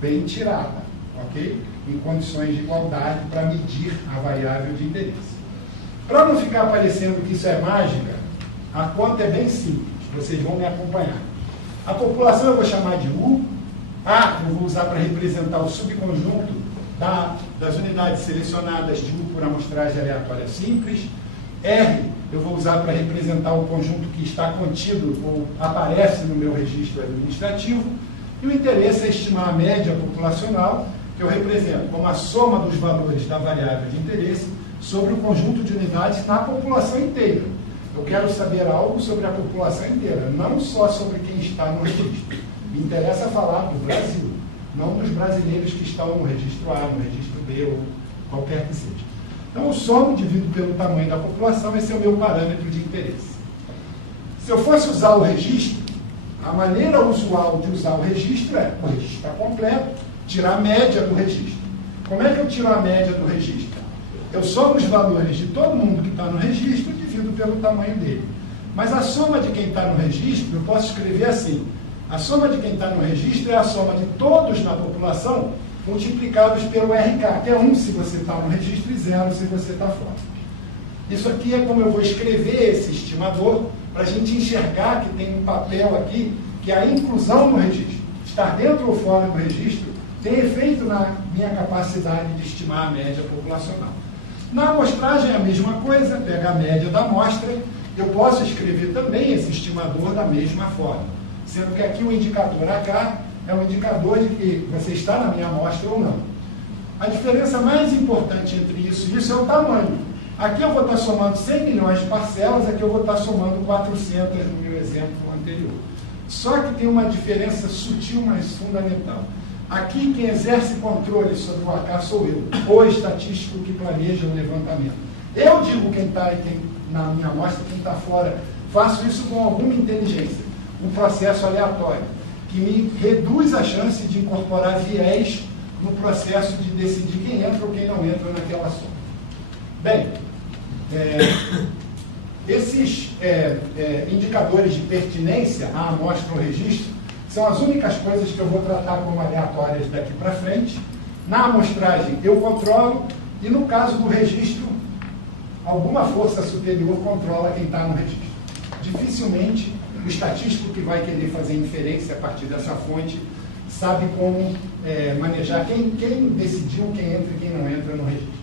bem tirada, ok? Em condições de igualdade para medir a variável de interesse. Para não ficar parecendo que isso é mágica, a conta é bem simples. Vocês vão me acompanhar. A população eu vou chamar de U. A eu vou usar para representar o subconjunto das unidades selecionadas de U por amostragem aleatória simples. R eu vou usar para representar o conjunto que está contido ou aparece no meu registro administrativo. E o interesse é estimar a média populacional, que eu represento como a soma dos valores da variável de interesse sobre o conjunto de unidades na população inteira. Eu quero saber algo sobre a população inteira, não só sobre quem está no registro. Me interessa falar do Brasil, não dos brasileiros que estão no registro A, no registro B ou qualquer que seja. Então, eu somo, divido pelo tamanho da população, esse é o meu parâmetro de interesse. Se eu fosse usar o registro, a maneira usual de usar o registro é, o registro está completo, tirar a média do registro. Como é que eu tiro a média do registro? Eu somo os valores de todo mundo que está no registro e divido pelo tamanho dele. Mas a soma de quem está no registro, eu posso escrever assim: a soma de quem está no registro é a soma de todos na população multiplicados pelo RK, que é 1 se você está no registro e 0 se você está fora. Isso aqui é como eu vou escrever esse estimador para a gente enxergar que tem um papel aqui, que a inclusão no registro, estar dentro ou fora do registro, tem efeito na minha capacidade de estimar a média populacional. Na amostragem é a mesma coisa, pega a média da amostra, eu posso escrever também esse estimador da mesma forma, sendo que aqui o indicador H é um indicador de que você está na minha amostra ou não. A diferença mais importante entre isso e isso é o tamanho. Aqui eu vou estar somando 100 milhões de parcelas, aqui eu vou estar somando 400 no meu exemplo anterior. Só que tem uma diferença sutil, mas fundamental. Aqui quem exerce controle sobre o AK sou eu, o estatístico que planeja o levantamento. Eu digo quem está na minha amostra, quem está fora. Faço isso com alguma inteligência, um processo aleatório, que me reduz a chance de incorporar viés no processo de decidir quem entra ou quem não entra naquela soma. Bem, esses indicadores de pertinência à amostra ou registro são as únicas coisas que eu vou tratar como aleatórias daqui para frente. Na amostragem eu controlo e no caso do registro, alguma força superior controla quem está no registro. Dificilmente o estatístico que vai querer fazer inferência a partir dessa fonte sabe como manejar quem decidiu quem entra e quem não entra no registro.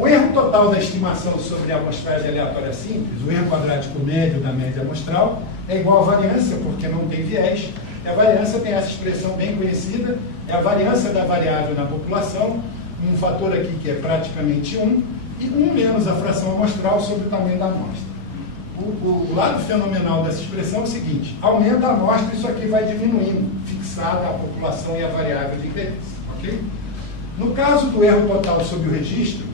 O erro total da estimação sobre a amostragem aleatória simples, o erro quadrático médio da média amostral, é igual à variância, porque não tem viés. E a variância tem essa expressão bem conhecida, é a variância da variável na população, um fator aqui que é praticamente 1, e 1 menos a fração amostral sobre o tamanho da amostra. O lado fenomenal dessa expressão é o seguinte: aumenta a amostra, isso aqui vai diminuindo, fixada a população e a variável de interesse. Ok? No caso do erro total sobre o registro,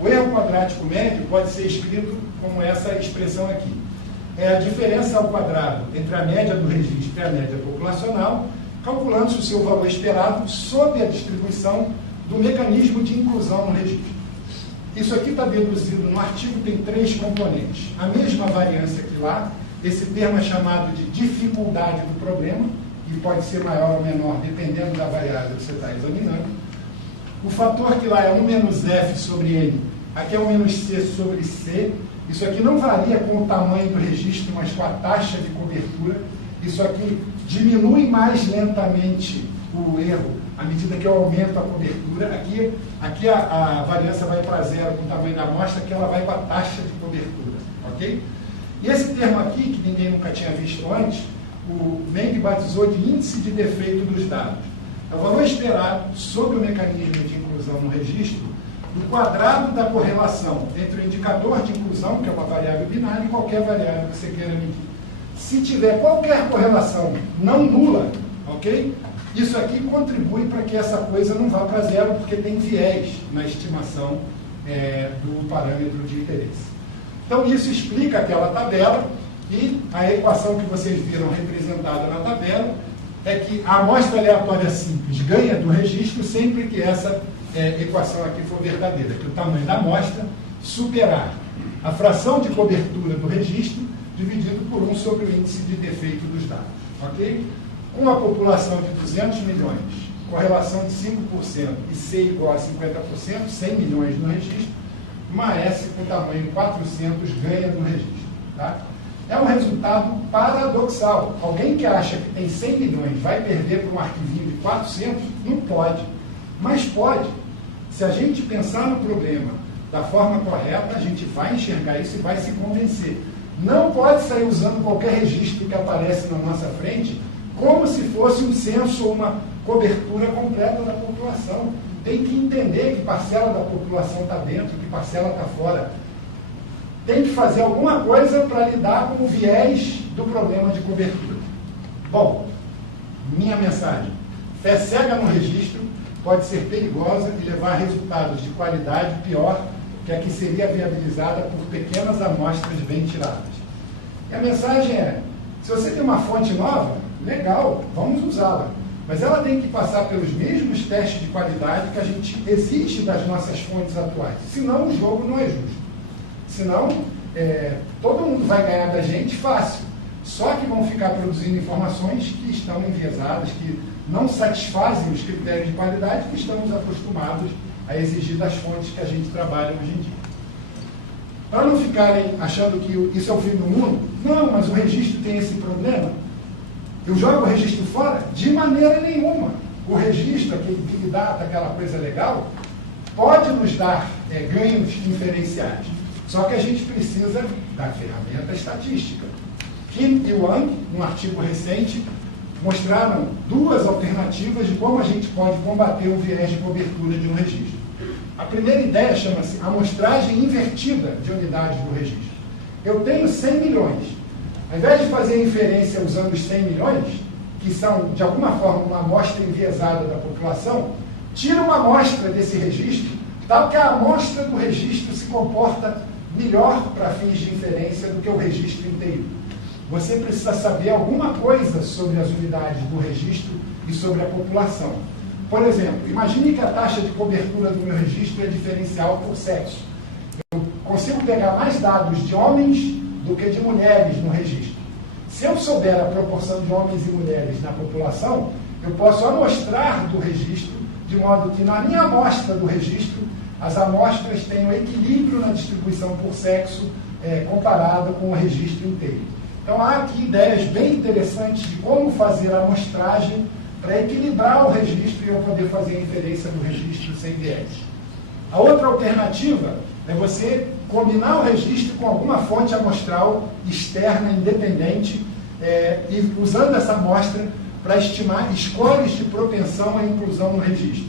o erro quadrático médio pode ser escrito como essa expressão aqui. É a diferença ao quadrado entre a média do registro e a média populacional, calculando-se o seu valor esperado sob a distribuição do mecanismo de inclusão no registro. Isso aqui está deduzido no artigo, tem 3 componentes. A mesma variância que lá, esse termo é chamado de dificuldade do problema, e pode ser maior ou menor, dependendo da variável que você está examinando. O fator que lá é 1 menos F sobre N, aqui é 1 menos C sobre C. Isso aqui não varia com o tamanho do registro, mas com a taxa de cobertura. Isso aqui diminui mais lentamente o erro à medida que eu aumento a cobertura. Aqui a variância vai para 0 com o tamanho da amostra, aqui ela vai para a taxa de cobertura. Ok? E esse termo aqui, que ninguém nunca tinha visto antes, o Meng batizou de índice de defeito dos dados. É o valor esperado sobre o mecanismo de inclusão no registro do quadrado da correlação entre o indicador de inclusão, que é uma variável binária, e qualquer variável que você queira medir. Se tiver qualquer correlação não nula, ok? Isso aqui contribui para que essa coisa não vá para 0, porque tem viés na estimação do parâmetro de interesse. Então, isso explica aquela tabela, e a equação que vocês viram representada na tabela é que a amostra aleatória simples ganha do registro sempre que essa equação aqui for verdadeira, que o tamanho da amostra superar a fração de cobertura do registro dividido por 1 sobre o índice de defeito dos dados. Ok? Com a população de 200 milhões, correlação de 5% e C igual a 50%, 100 milhões no registro, uma S com tamanho 400 ganha do registro. Tá? É um resultado paradoxal. Alguém que acha que tem 100 milhões vai perder para um arquivinho de 400? Não pode. Mas pode. Se a gente pensar no problema da forma correta, a gente vai enxergar isso e vai se convencer. Não pode sair usando qualquer registro que aparece na nossa frente como se fosse um censo ou uma cobertura completa da população. Tem que entender que parcela da população está dentro, que parcela está fora. Tem que fazer alguma coisa para lidar com o viés do problema de cobertura. Bom, minha mensagem: fé cega no registro pode ser perigosa e levar a resultados de qualidade pior que a que seria viabilizada por pequenas amostras bem tiradas. E a mensagem é: se você tem uma fonte nova, legal, vamos usá-la. Mas ela tem que passar pelos mesmos testes de qualidade que a gente exige das nossas fontes atuais. Senão o jogo não é justo. Senão, todo mundo vai ganhar da gente fácil, só que vão ficar produzindo informações que estão enviesadas, que não satisfazem os critérios de qualidade que estamos acostumados a exigir das fontes que a gente trabalha hoje em dia. Para não ficarem achando que isso é o fim do mundo, não, mas o registro tem esse problema, eu jogo o registro fora? De maneira nenhuma. O registro, aquele Big Data, aquela coisa legal, pode nos dar ganhos inferenciais. Só que a gente precisa da ferramenta estatística. Kim e Wang, num artigo recente, mostraram duas alternativas de como a gente pode combater o viés de cobertura de um registro. A primeira ideia chama-se amostragem invertida de unidades do registro. Eu tenho 100 milhões. Ao invés de fazer a inferência usando os 100 milhões, que são, de alguma forma, uma amostra enviesada da população, tira uma amostra desse registro, tal que a amostra do registro se comporta melhor para fins de inferência do que o registro inteiro. Você precisa saber alguma coisa sobre as unidades do registro e sobre a população. Por exemplo, imagine que a taxa de cobertura do meu registro é diferencial por sexo. Eu consigo pegar mais dados de homens do que de mulheres no registro. Se eu souber a proporção de homens e mulheres na população, eu posso amostrar do registro, de modo que na minha amostra do registro, as amostras tenham equilíbrio na distribuição por sexo comparado com o registro inteiro. Então há aqui ideias bem interessantes de como fazer a amostragem para equilibrar o registro e eu poder fazer a inferência do registro sem viés. A outra alternativa é você combinar o registro com alguma fonte amostral externa, independente, e usando essa amostra para estimar scores de propensão à inclusão no registro.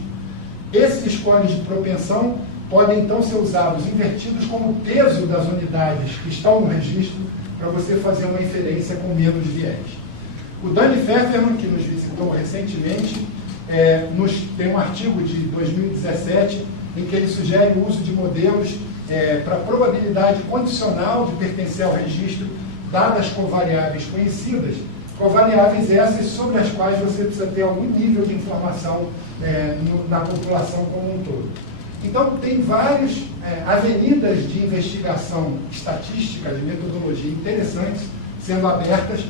Esses scores de propensão podem então ser usados invertidos como peso das unidades que estão no registro para você fazer uma inferência com menos viés. O Danny Pfefferman, que nos visitou recentemente, tem um artigo de 2017 em que ele sugere o uso de modelos para probabilidade condicional de pertencer ao registro, dadas covariáveis conhecidas, covariáveis essas sobre as quais você precisa ter algum nível de informação na população como um todo. Então, tem várias avenidas de investigação estatística, de metodologia interessantes sendo abertas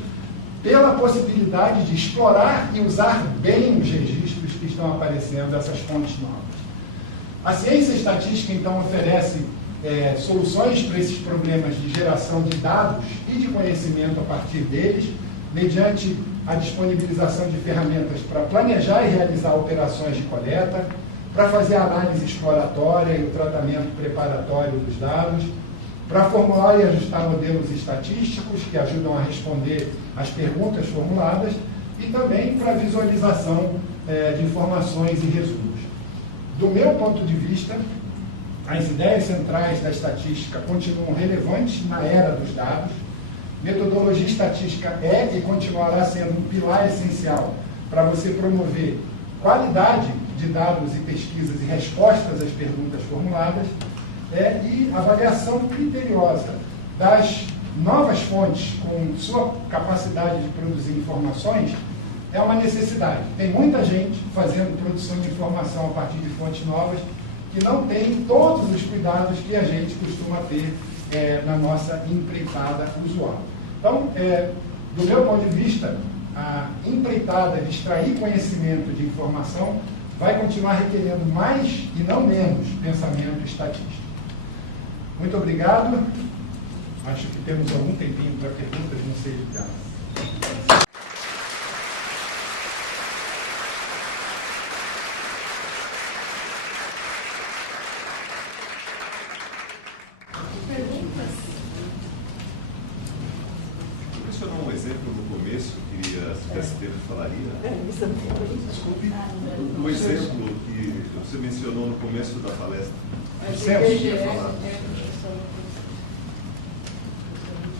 pela possibilidade de explorar e usar bem os registros que estão aparecendo, essas fontes novas. A ciência estatística, então, oferece soluções para esses problemas de geração de dados e de conhecimento a partir deles, mediante a disponibilização de ferramentas para planejar e realizar operações de coleta, para fazer a análise exploratória e o tratamento preparatório dos dados, para formular e ajustar modelos estatísticos que ajudam a responder às perguntas formuladas e também para visualização de informações e resumos. Do meu ponto de vista, as ideias centrais da estatística continuam relevantes na era dos dados. Metodologia estatística é e continuará sendo um pilar essencial para você promover qualidade de dados e pesquisas e respostas às perguntas formuladas e avaliação criteriosa das novas fontes com sua capacidade de produzir informações é uma necessidade. Tem muita gente fazendo produção de informação a partir de fontes novas que não tem todos os cuidados que a gente costuma ter na nossa empreitada usual. Então, do meu ponto de vista, a empreitada de extrair conhecimento de informação vai continuar requerendo mais e não menos pensamento estatístico. Muito obrigado. Acho que temos algum tempinho para perguntas, não sei de casa. Perguntas? Você mencionou um exemplo no começo, queria, se tivesse tempo, falaria. Desculpe. O exemplo que você mencionou no começo da palestra.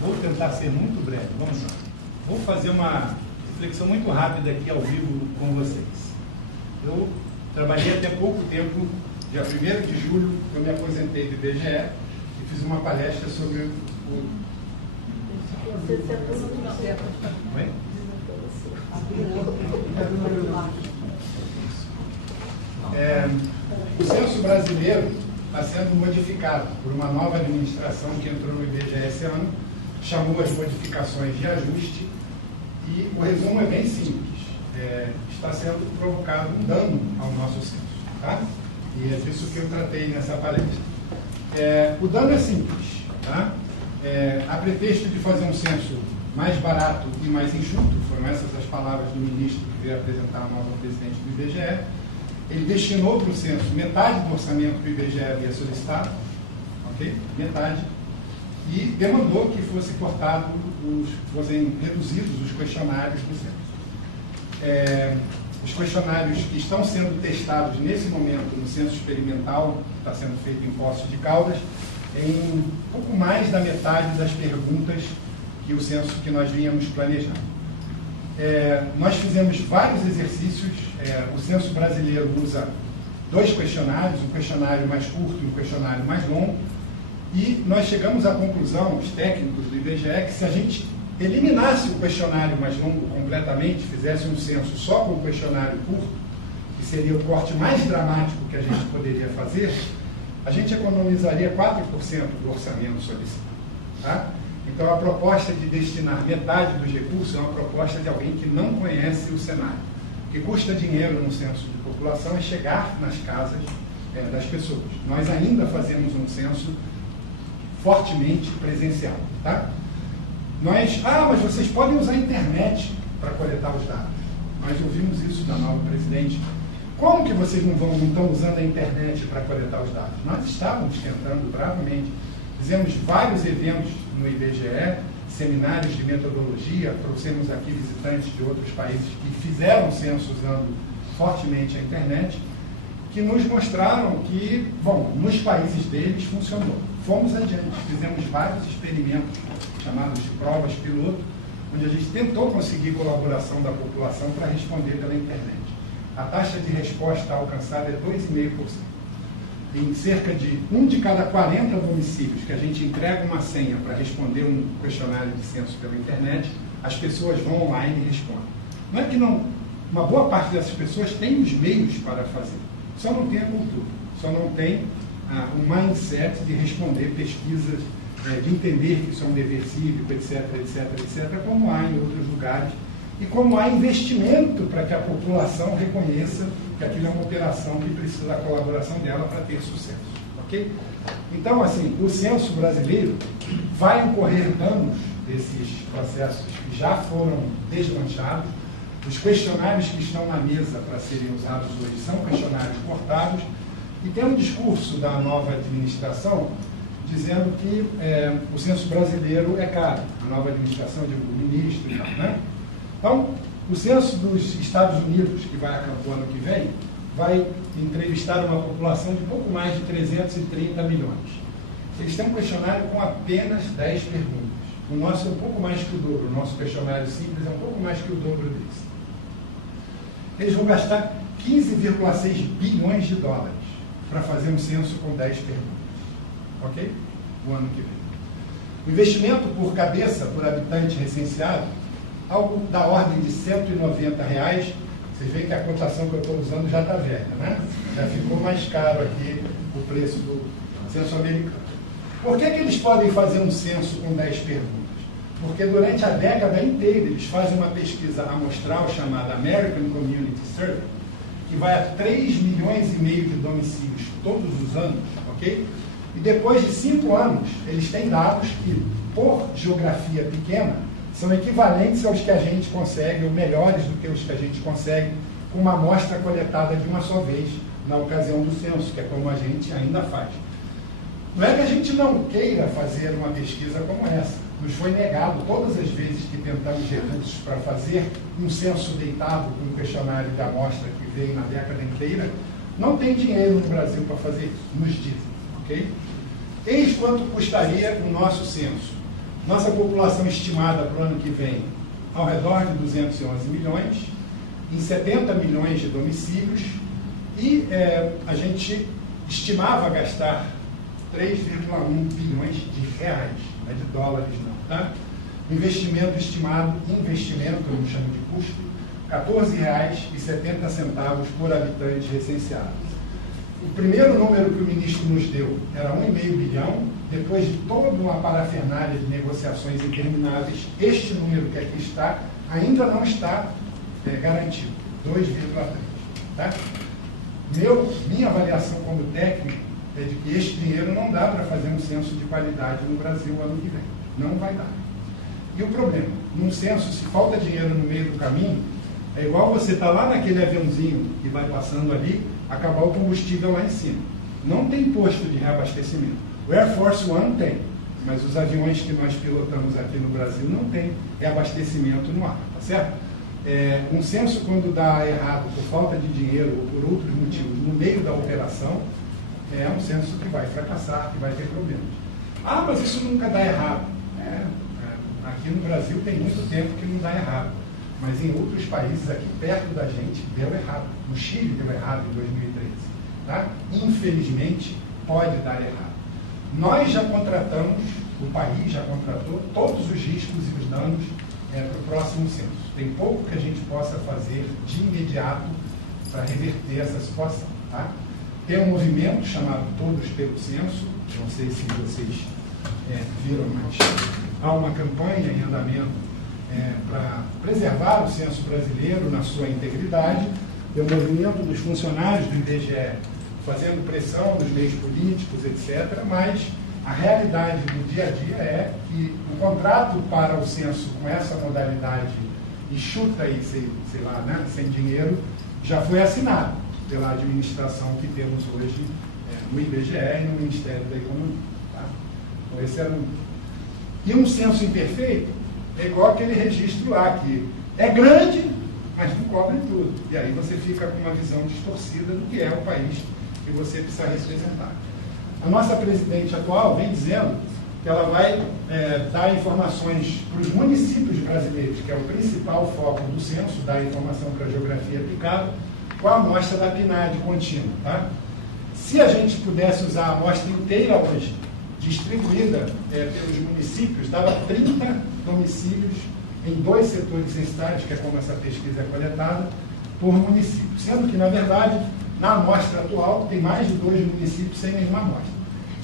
Vou tentar ser muito breve. Vamos lá. Vou fazer uma reflexão muito rápida aqui ao vivo com vocês. Eu trabalhei até pouco tempo, dia 1º de julho, eu me aposentei do IBGE e fiz uma palestra sobre o... Oi? O censo brasileiro, está sendo modificado por uma nova administração que entrou no IBGE esse ano, chamou as modificações de ajuste, e o resumo é bem simples. Está sendo provocado um dano ao nosso censo, tá? E é disso que eu tratei nessa palestra. O dano é simples, tá? A pretexto de fazer um censo mais barato e mais enxuto, foram essas as palavras do ministro que veio apresentar a nova presidente do IBGE, ele destinou para o censo metade do orçamento que o IBGE havia solicitado, ok? Metade, e demandou que fossem reduzidos os questionários do censo. Os questionários que estão sendo testados nesse momento no censo experimental, que está sendo feito em Poços de Caldas, em pouco mais da metade das perguntas que o censo que nós vínhamos planejando. Nós fizemos vários exercícios. O censo brasileiro usa 2 questionários, um questionário mais curto e um questionário mais longo, e nós chegamos à conclusão, os técnicos do IBGE, que se a gente eliminasse o questionário mais longo completamente, fizesse um censo só com o questionário curto, que seria o corte mais dramático que a gente poderia fazer, a gente economizaria 4% do orçamento solicitado. Tá? Então, a proposta de destinar metade dos recursos é uma proposta de alguém que não conhece o cenário. O que custa dinheiro no censo de população é chegar nas casas das pessoas. Nós ainda fazemos um censo fortemente presencial. Tá? Mas vocês podem usar a internet para coletar os dados. Nós ouvimos isso da nova presidente. Como que vocês não estão usando a internet para coletar os dados? Nós estávamos tentando bravamente. Fizemos vários eventos no IBGE, seminários de metodologia, trouxemos aqui visitantes de outros países que fizeram censo usando fortemente a internet, que nos mostraram que, nos países deles funcionou. Fomos adiante, fizemos vários experimentos chamados de provas piloto, onde a gente tentou conseguir colaboração da população para responder pela internet. A taxa de resposta alcançada é 2,5%. Em cerca de 1 de cada 40 domicílios que a gente entrega uma senha para responder um questionário de censo pela internet, as pessoas vão online e respondem. Não é que não, uma boa parte dessas pessoas tem os meios para fazer, só não tem a cultura, só não tem o mindset de responder pesquisas, de entender que isso é um dever cívico, etc., como há em outros lugares, e como há investimento para que a população reconheça que aquilo é uma operação que precisa da colaboração dela para ter sucesso. Ok? Então, assim, o censo brasileiro vai ocorrer danos desses processos que já foram desmanchados. Os questionários que estão na mesa para serem usados hoje são questionários cortados, e tem um discurso da nova administração dizendo que o censo brasileiro é caro. A nova administração, o ministro e tal, né? Então, o censo dos Estados Unidos, que vai acabar o ano que vem, vai entrevistar uma população de pouco mais de 330 milhões. Eles têm um questionário com apenas 10 perguntas. O nosso é um pouco mais que o dobro. O nosso questionário simples é um pouco mais que o dobro desse. Eles vão gastar 15,6 bilhões de dólares para fazer um censo com 10 perguntas. Ok? O ano que vem. O investimento por cabeça, por habitante recenseado, algo da ordem de R$190. Vocês veem que a cotação que eu estou usando já está velha, né? Já ficou mais caro aqui o preço do censo americano. Por que eles podem fazer um censo com 10 perguntas? Porque durante a década inteira eles fazem uma pesquisa amostral chamada American Community Survey, que vai a 3,5 milhões de domicílios todos os anos, ok? E depois de 5 anos, eles têm dados que, por geografia pequena, são equivalentes aos que a gente consegue, ou melhores do que os que a gente consegue, com uma amostra coletada de uma só vez, na ocasião do censo, que é como a gente ainda faz. Não é que a gente não queira fazer uma pesquisa como essa. Nos foi negado todas as vezes que tentamos recursos para fazer um censo deitado com um questionário de amostra que veio na década inteira. Não tem dinheiro no Brasil para fazer isso, nos dizem. Okay? Eis quanto custaria o nosso censo. Nossa população estimada para o ano que vem, ao redor de 211 milhões, em 70 milhões de domicílios, e a gente estimava gastar 3,1 bilhões de reais, não é de dólares não, tá? Investimento estimado, investimento, eu não chamo de custo, R$14,70 por habitante recenseado. O primeiro número que o ministro nos deu era 1,5 bilhão, depois de toda uma parafernália de negociações intermináveis, este número que aqui está ainda não está garantido, 2,3. Tá? Minha avaliação como técnico é de que este dinheiro não dá para fazer um censo de qualidade no Brasil ano que vem. Não vai dar. E o problema? Num censo, se falta dinheiro no meio do caminho, é igual você estar lá naquele aviãozinho que vai passando ali, acabar o combustível lá em cima. Não tem posto de reabastecimento. O Air Force One tem, mas os aviões que nós pilotamos aqui no Brasil não tem reabastecimento no ar, tá certo? Um censo, quando dá errado por falta de dinheiro ou por outros motivos no meio da operação, é um censo que vai fracassar, que vai ter problemas. Ah, mas isso nunca dá errado. Aqui no Brasil tem muito tempo que não dá errado. Mas em outros países aqui perto da gente deu errado. No Chile deu errado em 2013. Tá? Infelizmente, pode dar errado. Nós já contratamos, o país já contratou todos os riscos e os danos para o próximo censo. Tem pouco que a gente possa fazer de imediato para reverter essa situação. Tá? Tem um movimento chamado Todos pelo Censo, não sei se vocês viram, mas há uma campanha em andamento para preservar o censo brasileiro na sua integridade. Tem o movimento dos funcionários do IBGE fazendo pressão nos meios políticos, etc., mas a realidade do dia a dia é que o contrato para o censo com essa modalidade enxuta e, sei lá, né, sem dinheiro, já foi assinado pela administração que temos hoje no IBGE e no Ministério da Economia. Tá? Então, esse era E um censo imperfeito é igual aquele registro lá, que é grande, mas não cobre tudo. E aí você fica com uma visão distorcida do que é o país que você precisa representar. A nossa presidente atual vem dizendo que ela vai dar informações para os municípios brasileiros, que é o principal foco do censo, dar informação para a geografia aplicada, com a amostra da PNAD contínua. Tá? Se a gente pudesse usar a amostra inteira hoje, distribuída pelos municípios, dava 30 domicílios em 2 setores censitários, que é como essa pesquisa é coletada, por município. Sendo que, na verdade, na amostra atual, tem mais de 2 municípios sem nenhuma amostra.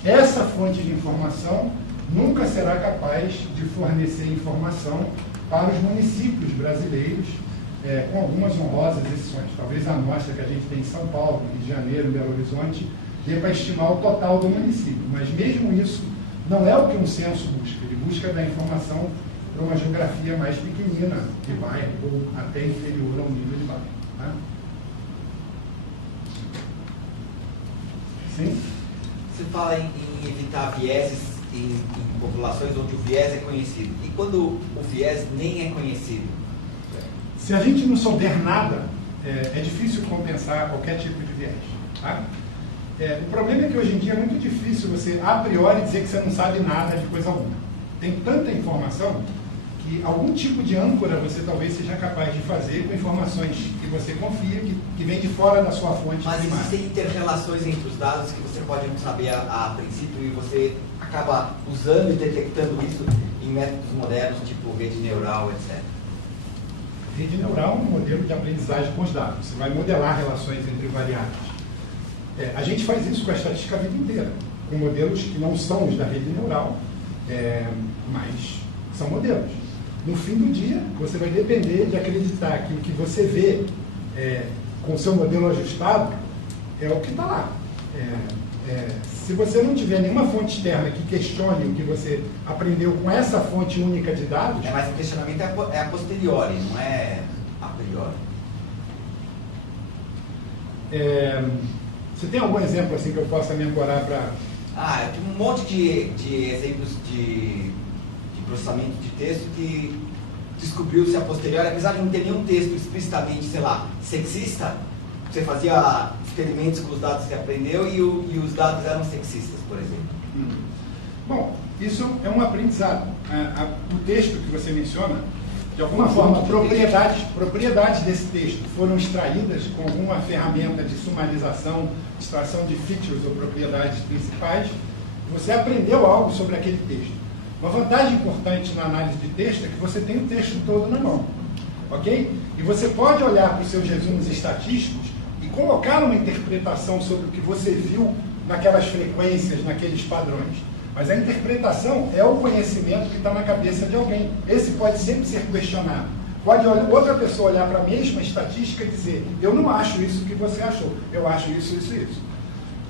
Essa fonte de informação nunca será capaz de fornecer informação para os municípios brasileiros, com algumas honrosas exceções. Talvez a amostra que a gente tem em São Paulo, Rio de Janeiro, Belo Horizonte, dê para estimar o total do município. Mas mesmo isso não é o que um censo busca. Ele busca dar informação para uma geografia mais pequenina de bairro, ou até inferior ao nível de bairro. Tá? Sim? Você fala em evitar vieses em populações onde o viés é conhecido. E quando o viés nem é conhecido? Se a gente não souber nada, é difícil compensar qualquer tipo de viés. Tá? O problema é que hoje em dia é muito difícil você, a priori, dizer que você não sabe nada de coisa alguma. Tem tanta informação que algum tipo de âncora você talvez seja capaz de fazer com informações que você confia, que vem de fora da sua fonte Mas primária. existem inter-relações entre os dados que você pode não saber a princípio e você acaba usando e detectando isso em métodos modernos, tipo rede neural, etc. Rede neural é um modelo de aprendizagem com os dados. Você vai modelar relações entre variáveis. A gente faz isso com a estatística a vida inteira, com modelos que não são os da rede neural, mas são modelos. No fim do dia, você vai depender de acreditar que o que você vê com o seu modelo ajustado é o que está lá. Se você não tiver nenhuma fonte externa que questione o que você aprendeu com essa fonte única de dados... Mas o questionamento é a posteriori, não é a priori. Você tem algum exemplo assim que eu possa me ancorar para... Eu tenho um monte de exemplos de processamento de texto que descobriu-se a posteriori, apesar de não ter nenhum texto explicitamente, sei lá, sexista, você fazia experimentos com os dados que você aprendeu e os dados eram sexistas, por exemplo. Bom, isso é um aprendizado. O texto que você menciona, de alguma forma, propriedades desse texto foram extraídas com alguma ferramenta de sumarização, extração de features ou propriedades principais. Você aprendeu algo sobre aquele texto. Uma vantagem importante na análise de texto é que você tem o texto todo na mão, ok? E você pode olhar para os seus resumos estatísticos e colocar uma interpretação sobre o que você viu naquelas frequências, naqueles padrões. Mas a interpretação é o conhecimento que está na cabeça de alguém. Esse pode sempre ser questionado. Pode outra pessoa olhar para a mesma estatística e dizer, eu não acho isso que você achou, eu acho isso, isso e isso.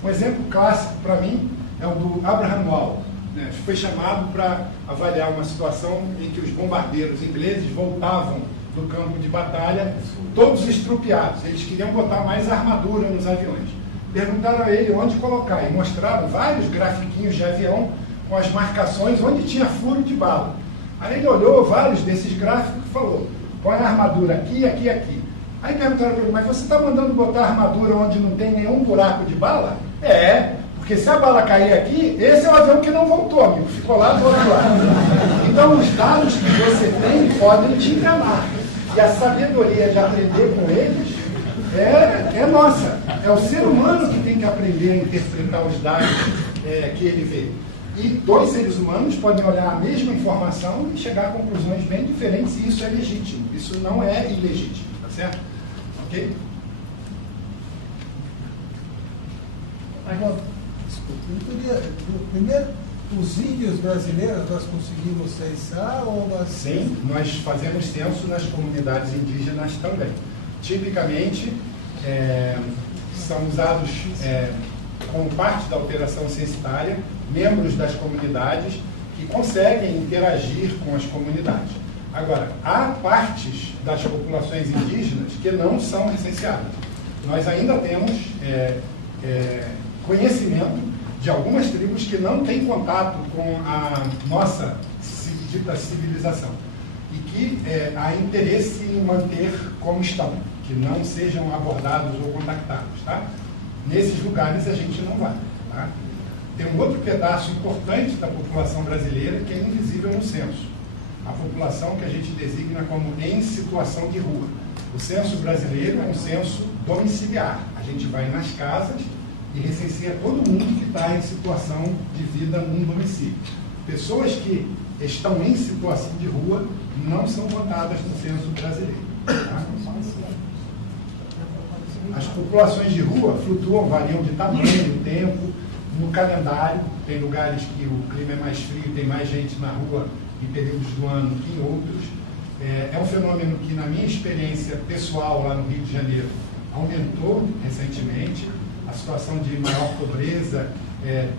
Um exemplo clássico para mim é o do Abraham Wall. Né? Foi chamado para avaliar uma situação em que os bombardeiros ingleses voltavam do campo de batalha, todos estrupiados. Eles queriam botar mais armadura nos aviões. Perguntaram a ele onde colocar e mostraram vários grafiquinhos de avião com as marcações onde tinha furo de bala. Aí ele olhou vários desses gráficos e falou, põe a armadura aqui, aqui, aqui. Aí perguntaram para ele, mas você está mandando botar armadura onde não tem nenhum buraco de bala? É, porque se a bala cair aqui, esse é o avião que não voltou, amigo, ficou lá do outro lado. Então os dados que você tem podem te enganar. E a sabedoria de aprender com eles é nossa. É o ser humano que tem que aprender a interpretar os dados que ele vê. E dois seres humanos podem olhar a mesma informação e chegar a conclusões bem diferentes, e isso é legítimo. Isso não é ilegítimo, tá certo? Ok? Agora, primeiro, os índios brasileiros nós conseguimos censar ou nós... Sim, nós fazemos censo nas comunidades indígenas também. Tipicamente, são usados como parte da operação censitária membros das comunidades que conseguem interagir com as comunidades. Agora, há partes das populações indígenas que não são recenseadas. Nós ainda temos conhecimento de algumas tribos que não têm contato com a nossa dita civilização e que há interesse em manter como estão, que não sejam abordados ou contactados, tá? Nesses lugares a gente não vai, tá? Tem um outro pedaço importante da população brasileira que é invisível no censo. A população que a gente designa como em situação de rua. O censo brasileiro é um censo domiciliar. A gente vai nas casas e recenseia todo mundo que está em situação de vida num domicílio. Pessoas que estão em situação de rua não são contadas no censo brasileiro. Tá? As populações de rua flutuam, variam de tamanho, tempo, no calendário. Tem lugares que o clima é mais frio, tem mais gente na rua em períodos do ano que em outros. É um fenômeno que, na minha experiência pessoal lá no Rio de Janeiro, aumentou recentemente. A situação de maior pobreza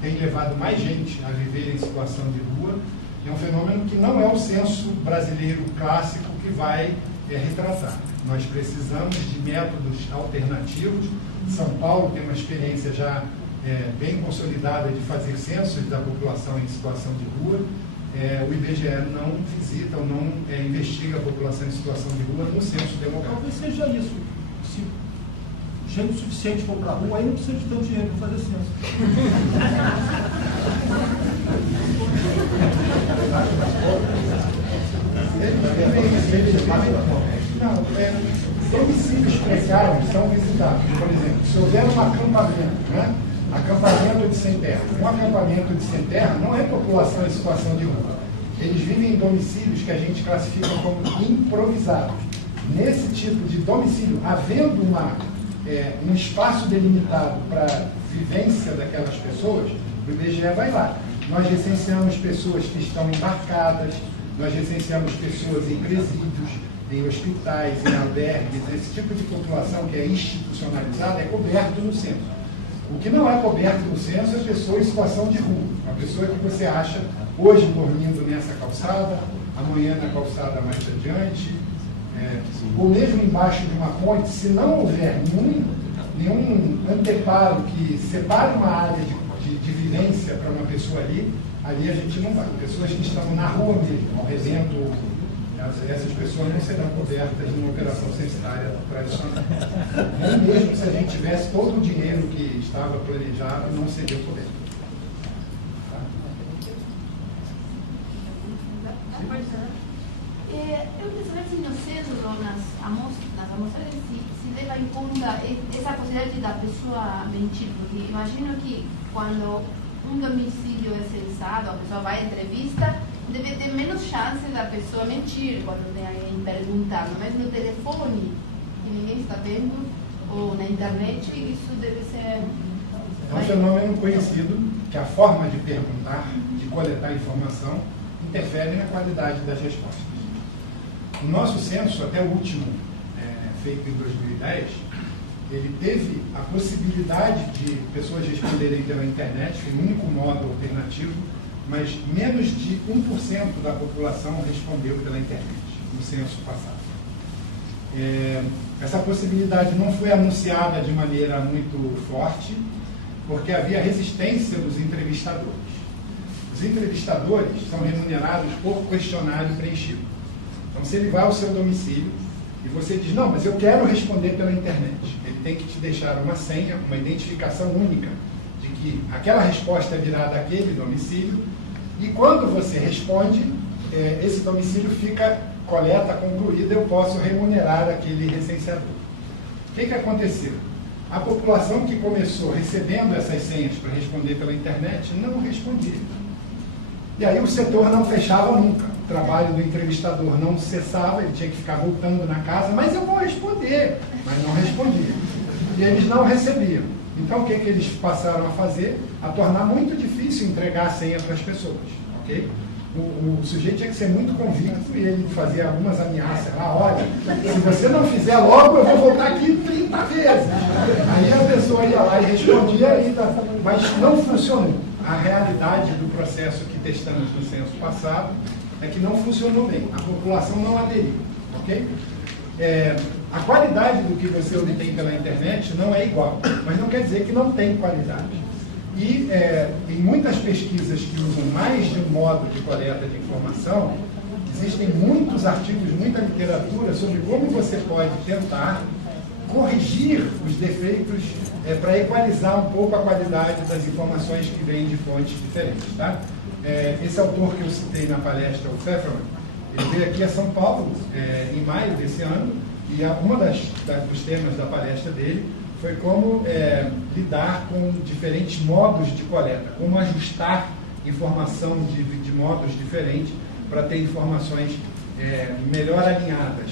tem levado mais gente a viver em situação de rua. É um fenômeno que não é o censo brasileiro clássico que vai retratar. Nós precisamos de métodos alternativos. São Paulo tem uma experiência já bem consolidada de fazer censos da população em situação de rua. O IBGE não visita ou não investiga a população em situação de rua no censo demográfico. Talvez seja isso. Se gente suficiente for para a rua, aí não precisa de tanto dinheiro para fazer censo. Domicílios precários são visitados. Por exemplo, se houver um acampamento, né? Acampamento de sem terra. Um acampamento de sem terra não é população em situação de rua. Eles vivem em domicílios que a gente classifica como improvisados. Nesse tipo de domicílio, havendo um espaço delimitado para a vivência daquelas pessoas, o IBGE vai lá. Nós recenseamos pessoas que estão embarcadas, nós recenseamos pessoas em presídios, em hospitais, em albergues. Esse tipo de população que é institucionalizada é coberto no censo. O que não é coberto no censo é pessoa em situação de rua. Uma pessoa que você acha hoje dormindo nessa calçada, amanhã na calçada mais adiante, ou mesmo embaixo de uma ponte. Se não houver nenhum anteparo que separe uma área de vivência para uma pessoa ali a gente não vai. Pessoas que estão na rua mesmo, ao redento, essas pessoas não serão cobertas numa operação censitária tradicional. Nem mesmo se a gente tivesse todo o dinheiro que estava planejado, não seria coberto. Eu queria saber se no censo ou nas amostras se leva em conta essa possibilidade da pessoa mentir, porque imagino que quando um domicílio é censado, a pessoa vai à entrevista, deve ter menos chance da pessoa mentir quando tem alguém perguntando, mas no telefone, que ninguém está vendo, ou na internet, isso deve ser... É um fenômeno conhecido que a forma de perguntar, de coletar informação, interfere na qualidade das respostas. O nosso censo, até o último, feito em 2010, ele teve a possibilidade de pessoas responderem pela internet, um único modo alternativo, mas menos de 1% da população respondeu pela internet no censo passado. Essa possibilidade não foi anunciada de maneira muito forte, porque havia resistência dos entrevistadores. Os entrevistadores são remunerados por questionário preenchido. Então, se ele vai ao seu domicílio e você diz, não, mas eu quero responder pela internet, ele tem que te deixar uma senha, uma identificação única de que aquela resposta é virada àquele domicílio, e quando você responde, esse domicílio fica coleta concluída, eu posso remunerar aquele recenseador. O que aconteceu? A população que começou recebendo essas senhas para responder pela internet não respondia. E aí o setor não fechava nunca. O trabalho do entrevistador não cessava, ele tinha que ficar voltando na casa, mas eu vou responder. Mas não respondia. E eles não recebiam. Então o que eles passaram a fazer? A tornar muito difícil entregar a senha para as pessoas. Okay? O sujeito tinha que ser muito convicto e ele fazia algumas ameaças lá, olha, se você não fizer logo, eu vou voltar aqui 30 vezes. Aí a pessoa ia lá e respondia, mas não funcionou. A realidade do processo que testamos no censo passado é que não funcionou bem. A população não aderiu. Okay? A qualidade do que você obtém pela internet não é igual, mas não quer dizer que não tem qualidade. E em muitas pesquisas que usam mais de um modo de coleta de informação, existem muitos artigos, muita literatura sobre como você pode tentar corrigir os defeitos para equalizar um pouco a qualidade das informações que vêm de fontes diferentes. Tá? Esse autor que eu citei na palestra, o Pfefferman, ele veio aqui a São Paulo em maio desse ano, e uma dos temas da palestra dele foi como lidar com diferentes modos de coleta, como ajustar informação de modos diferentes para ter informações melhor alinhadas.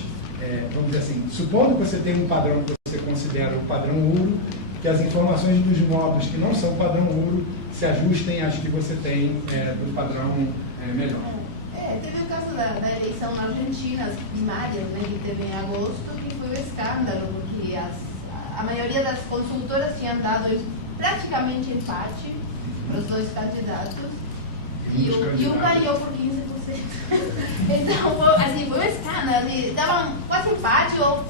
Vamos dizer assim, supondo que você tem um padrão que você considera o padrão URO, que as informações dos modos que não são padrão URO se ajustem às que você tem do padrão melhor. Teve o caso da eleição na Argentina, as primárias, né, que teve em agosto, que foi um escândalo, porque a maioria das consultoras tinham dado praticamente empate para os dois candidatos e um ganhou por 15%. Então, assim, foi um escândalo. Davam quase empate ou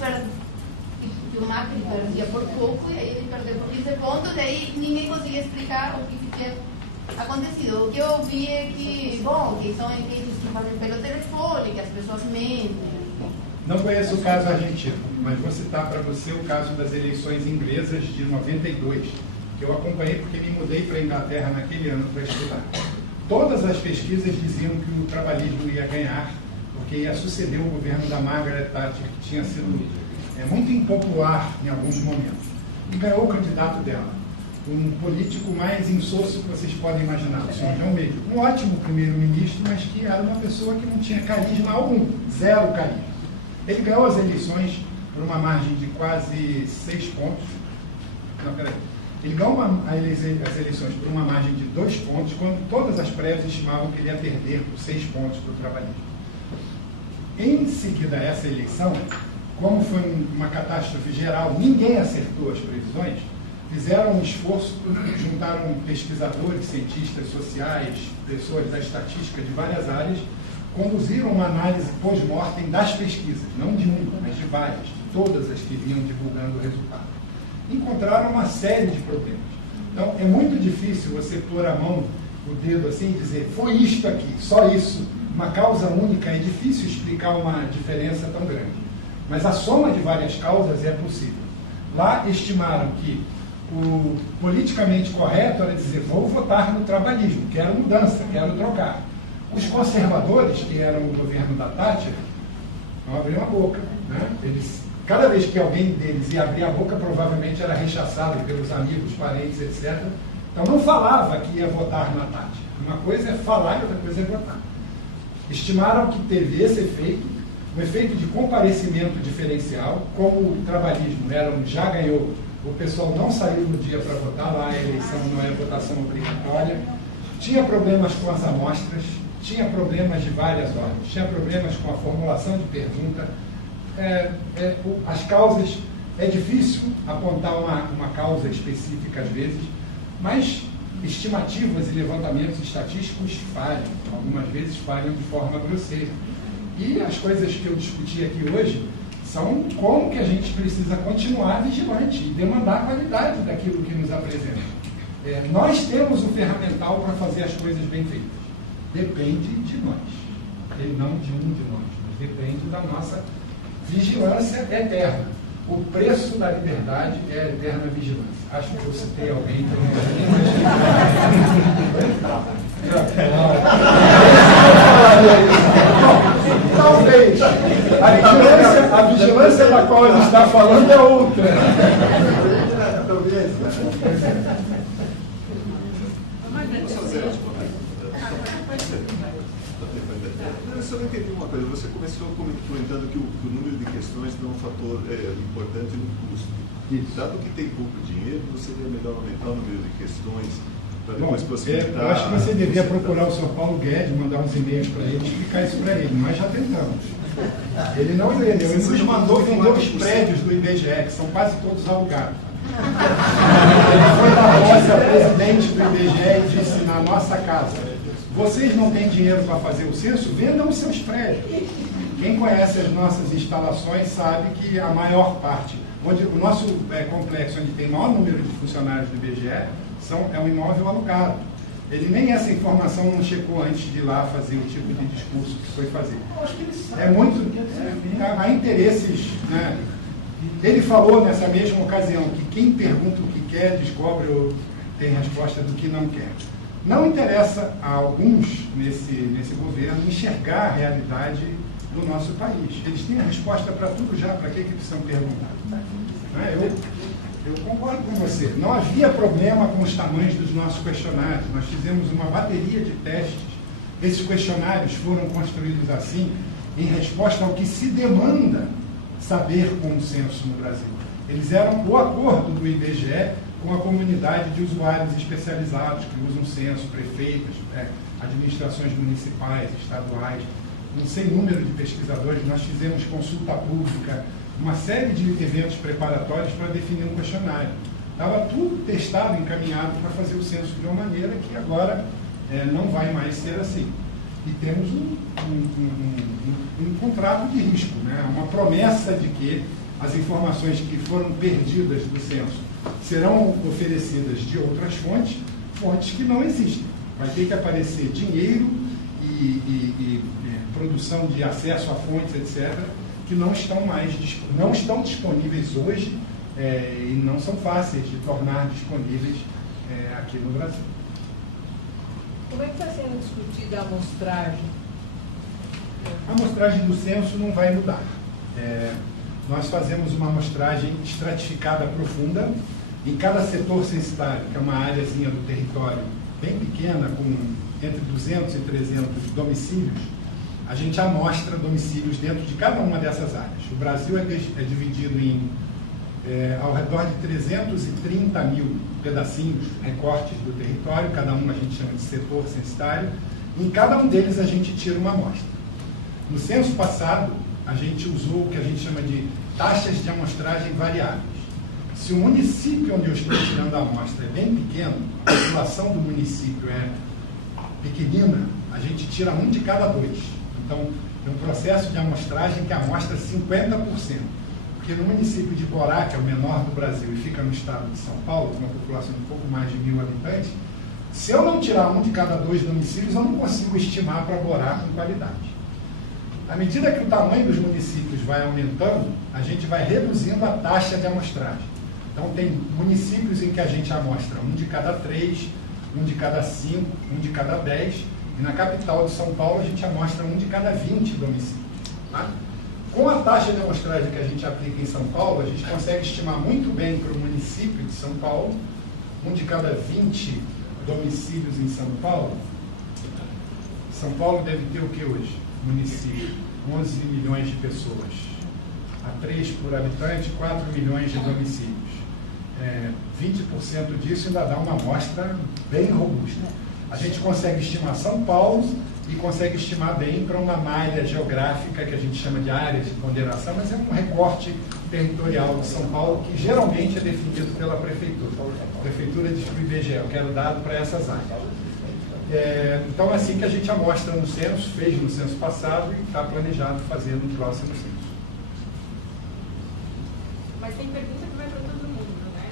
o Macri perdia por pouco e aí ele perdeu por 15 pontos, e aí ninguém conseguia explicar o que tinha acontecido. O que eu ouvi é que, que são enquetes que fazem pelo telefone, que as pessoas mentem. Não conheço o caso argentino, mas vou citar para você o caso das eleições inglesas de 92, que eu acompanhei porque me mudei para a Inglaterra naquele ano para estudar. Todas as pesquisas diziam que o trabalhismo ia ganhar, porque ia suceder o governo da Margaret Thatcher, que tinha sido muito impopular em alguns momentos. E ganhou o candidato dela, um político mais insosso que vocês podem imaginar, o senhor João Mesmo. Um ótimo primeiro-ministro, mas que era uma pessoa que não tinha carisma algum, zero carisma. Ele ganhou as eleições por uma margem de quase 6 pontos. Não, peraí. Ele ganhou as eleições por uma margem de 2 pontos, quando todas as prévias estimavam que ele ia perder por 6 pontos para o trabalhismo. Em seguida a essa eleição, como foi uma catástrofe geral, ninguém acertou as previsões, fizeram um esforço, juntaram pesquisadores, cientistas sociais, pessoas da estatística de várias áreas, conduziram uma análise pós-mortem das pesquisas, não de uma, mas de várias, de todas as que vinham divulgando o resultado. Encontraram uma série de problemas. Então, é muito difícil você pôr a mão, o dedo assim e dizer, foi isto aqui, só isso, uma causa única, é difícil explicar uma diferença tão grande. Mas a soma de várias causas é possível. Lá estimaram que o politicamente correto era dizer, vou votar no trabalhismo, quero mudança, quero trocar. Os conservadores, que eram o governo da Thatcher, não abriam a boca. Né? Cada vez que alguém deles ia abrir a boca, provavelmente era rechaçado pelos amigos, parentes, etc. Então não falava que ia votar na Thatcher. Uma coisa é falar e outra coisa é votar. Estimaram que teve esse efeito, um efeito de comparecimento diferencial, como o trabalhismo já ganhou, o pessoal não saiu no dia para votar, lá a eleição não é votação obrigatória, tinha problemas com as amostras, tinha problemas de várias ordens, tinha problemas com a formulação de pergunta, as causas, é difícil apontar uma causa específica às vezes, mas estimativas e levantamentos estatísticos falham, algumas vezes falham de forma grosseira. E as coisas que eu discuti aqui hoje são como que a gente precisa continuar vigilante e demandar a qualidade daquilo que nos apresenta. Nós temos o ferramental para fazer as coisas bem feitas. Depende de nós. E não de um de nós, mas depende da nossa vigilância eterna. O preço da liberdade é a eterna vigilância. Acho que eu citei alguém que eu não sei, mas... Talvez. A vigilância da qual ele está falando é outra. Talvez. Eu só não entendi uma coisa. Você começou comentando que o número de questões é um fator importante no custo. Isso. Dado que tem pouco dinheiro, seria melhor aumentar o número de questões para depois Bom, possibilitar... eu acho que você devia procurar o Sr. Paulo Guedes, mandar uns e-mails para ele, explicar isso para ele. Nós já tentamos. Ele não entendeu. Ele nos mandou vender os prédios do IBGE, que são quase todos alugados. Ele foi na roça, presidente do IBGE, e disse na nossa casa: vocês não têm dinheiro para fazer o censo? Vendam os seus prédios. Quem conhece as nossas instalações sabe que a maior parte, onde o nosso complexo, onde tem o maior número de funcionários do IBGE, é um imóvel alugado. Ele nem essa informação não checou antes de ir lá fazer o tipo de discurso que foi fazer. É muito... há interesses, né? Ele falou nessa mesma ocasião que quem pergunta o que quer descobre ou tem resposta do que não quer. Não interessa a alguns nesse governo enxergar a realidade do nosso país. Eles têm a resposta para tudo já, para que precisam perguntar? Eu concordo com você. Não havia problema com os tamanhos dos nossos questionários. Nós fizemos uma bateria de testes. Esses questionários foram construídos assim, em resposta ao que se demanda saber com o censo no Brasil. Eles eram o acordo do IBGE com a comunidade de usuários especializados que usam censo, prefeitos, administrações municipais, estaduais, um sem número de pesquisadores. Nós fizemos consulta pública, uma série de eventos preparatórios para definir um questionário. Estava tudo testado, encaminhado para fazer o censo de uma maneira que agora não vai mais ser assim. E temos um contrato de risco, né? Uma promessa de que as informações que foram perdidas do censo serão oferecidas de outras fontes, fontes que não existem. Vai ter que aparecer dinheiro e produção de acesso a fontes, etc., que não estão disponíveis hoje e não são fáceis de tornar disponíveis aqui no Brasil. Como é que está sendo discutida a amostragem? A amostragem do censo não vai mudar. Nós fazemos uma amostragem estratificada profunda em cada setor censitário, que é uma áreazinha do território bem pequena, com entre 200 e 300 domicílios. A gente amostra domicílios dentro de cada uma dessas áreas. O Brasil é dividido em ao redor de 330 mil pedacinhos, recortes do território, cada um a gente chama de setor censitário. Em cada um deles a gente tira uma amostra. No censo passado, a gente usou o que a gente chama de taxas de amostragem variáveis. Se o município onde eu estou tirando a amostra é bem pequeno, a população do município é pequenina, a gente tira um de cada dois. Então, é um processo de amostragem que amostra 50%. Porque no município de Borá, que é o menor do Brasil e fica no estado de São Paulo, com uma população de um pouco mais de 1.000 habitantes, se eu não tirar um de cada dois domicílios, eu não consigo estimar para Borá com qualidade. À medida que o tamanho dos municípios vai aumentando, a gente vai reduzindo a taxa de amostragem. Então, tem municípios em que a gente amostra um de cada 3, um de cada 5, um de cada 10, e na capital de São Paulo a gente amostra um de cada 20 domicílios. Tá? Com a taxa de amostragem que a gente aplica em São Paulo, a gente consegue estimar muito bem para o município de São Paulo, um de cada 20 domicílios em São Paulo. São Paulo deve ter o que hoje? Município. 11 milhões de pessoas. A 3 por habitante, 4 milhões de domicílios. 20% disso ainda dá uma amostra bem robusta. A gente consegue estimar São Paulo e consegue estimar bem para uma malha geográfica que a gente chama de áreas de ponderação, mas é um recorte territorial de São Paulo que geralmente é definido pela prefeitura. A prefeitura diz para o IBGE, eu quero dado para essas áreas. Então é assim que a gente amostra no censo, fez no censo passado e está planejado fazer no próximo censo. Mas tem pergunta que vai para todo mundo, né?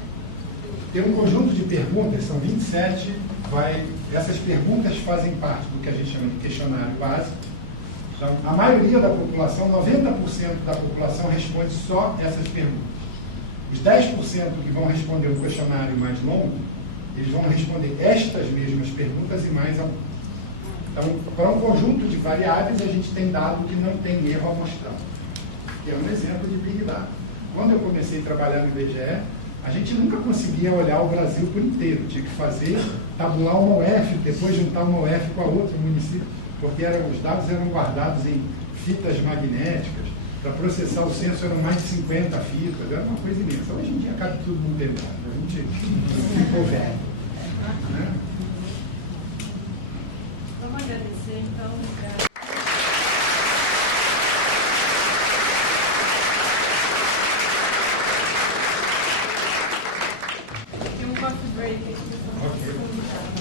Tem um conjunto de perguntas, são 27, essas perguntas fazem parte do que a gente chama de questionário básico. Então, a maioria da população, 90% da população responde só essas perguntas. Os 10% que vão responder o questionário mais longo, eles vão responder estas mesmas perguntas e mais algumas. Então, para um conjunto de variáveis, a gente tem dado que não tem erro amostral, que é um exemplo de Big Data. Quando eu comecei a trabalhar no IBGE, a gente nunca conseguia olhar o Brasil por inteiro. Tinha que fazer, tabular uma UF, depois juntar uma UF com a outra município, porque os dados eram guardados em fitas magnéticas. Para processar o censo eram mais de 50 fitas, era uma coisa imensa. Hoje em dia cabe tudo no pendrive, a gente ficou velho. Né? Vamos agradecer, então. Tem um coffee break aqui.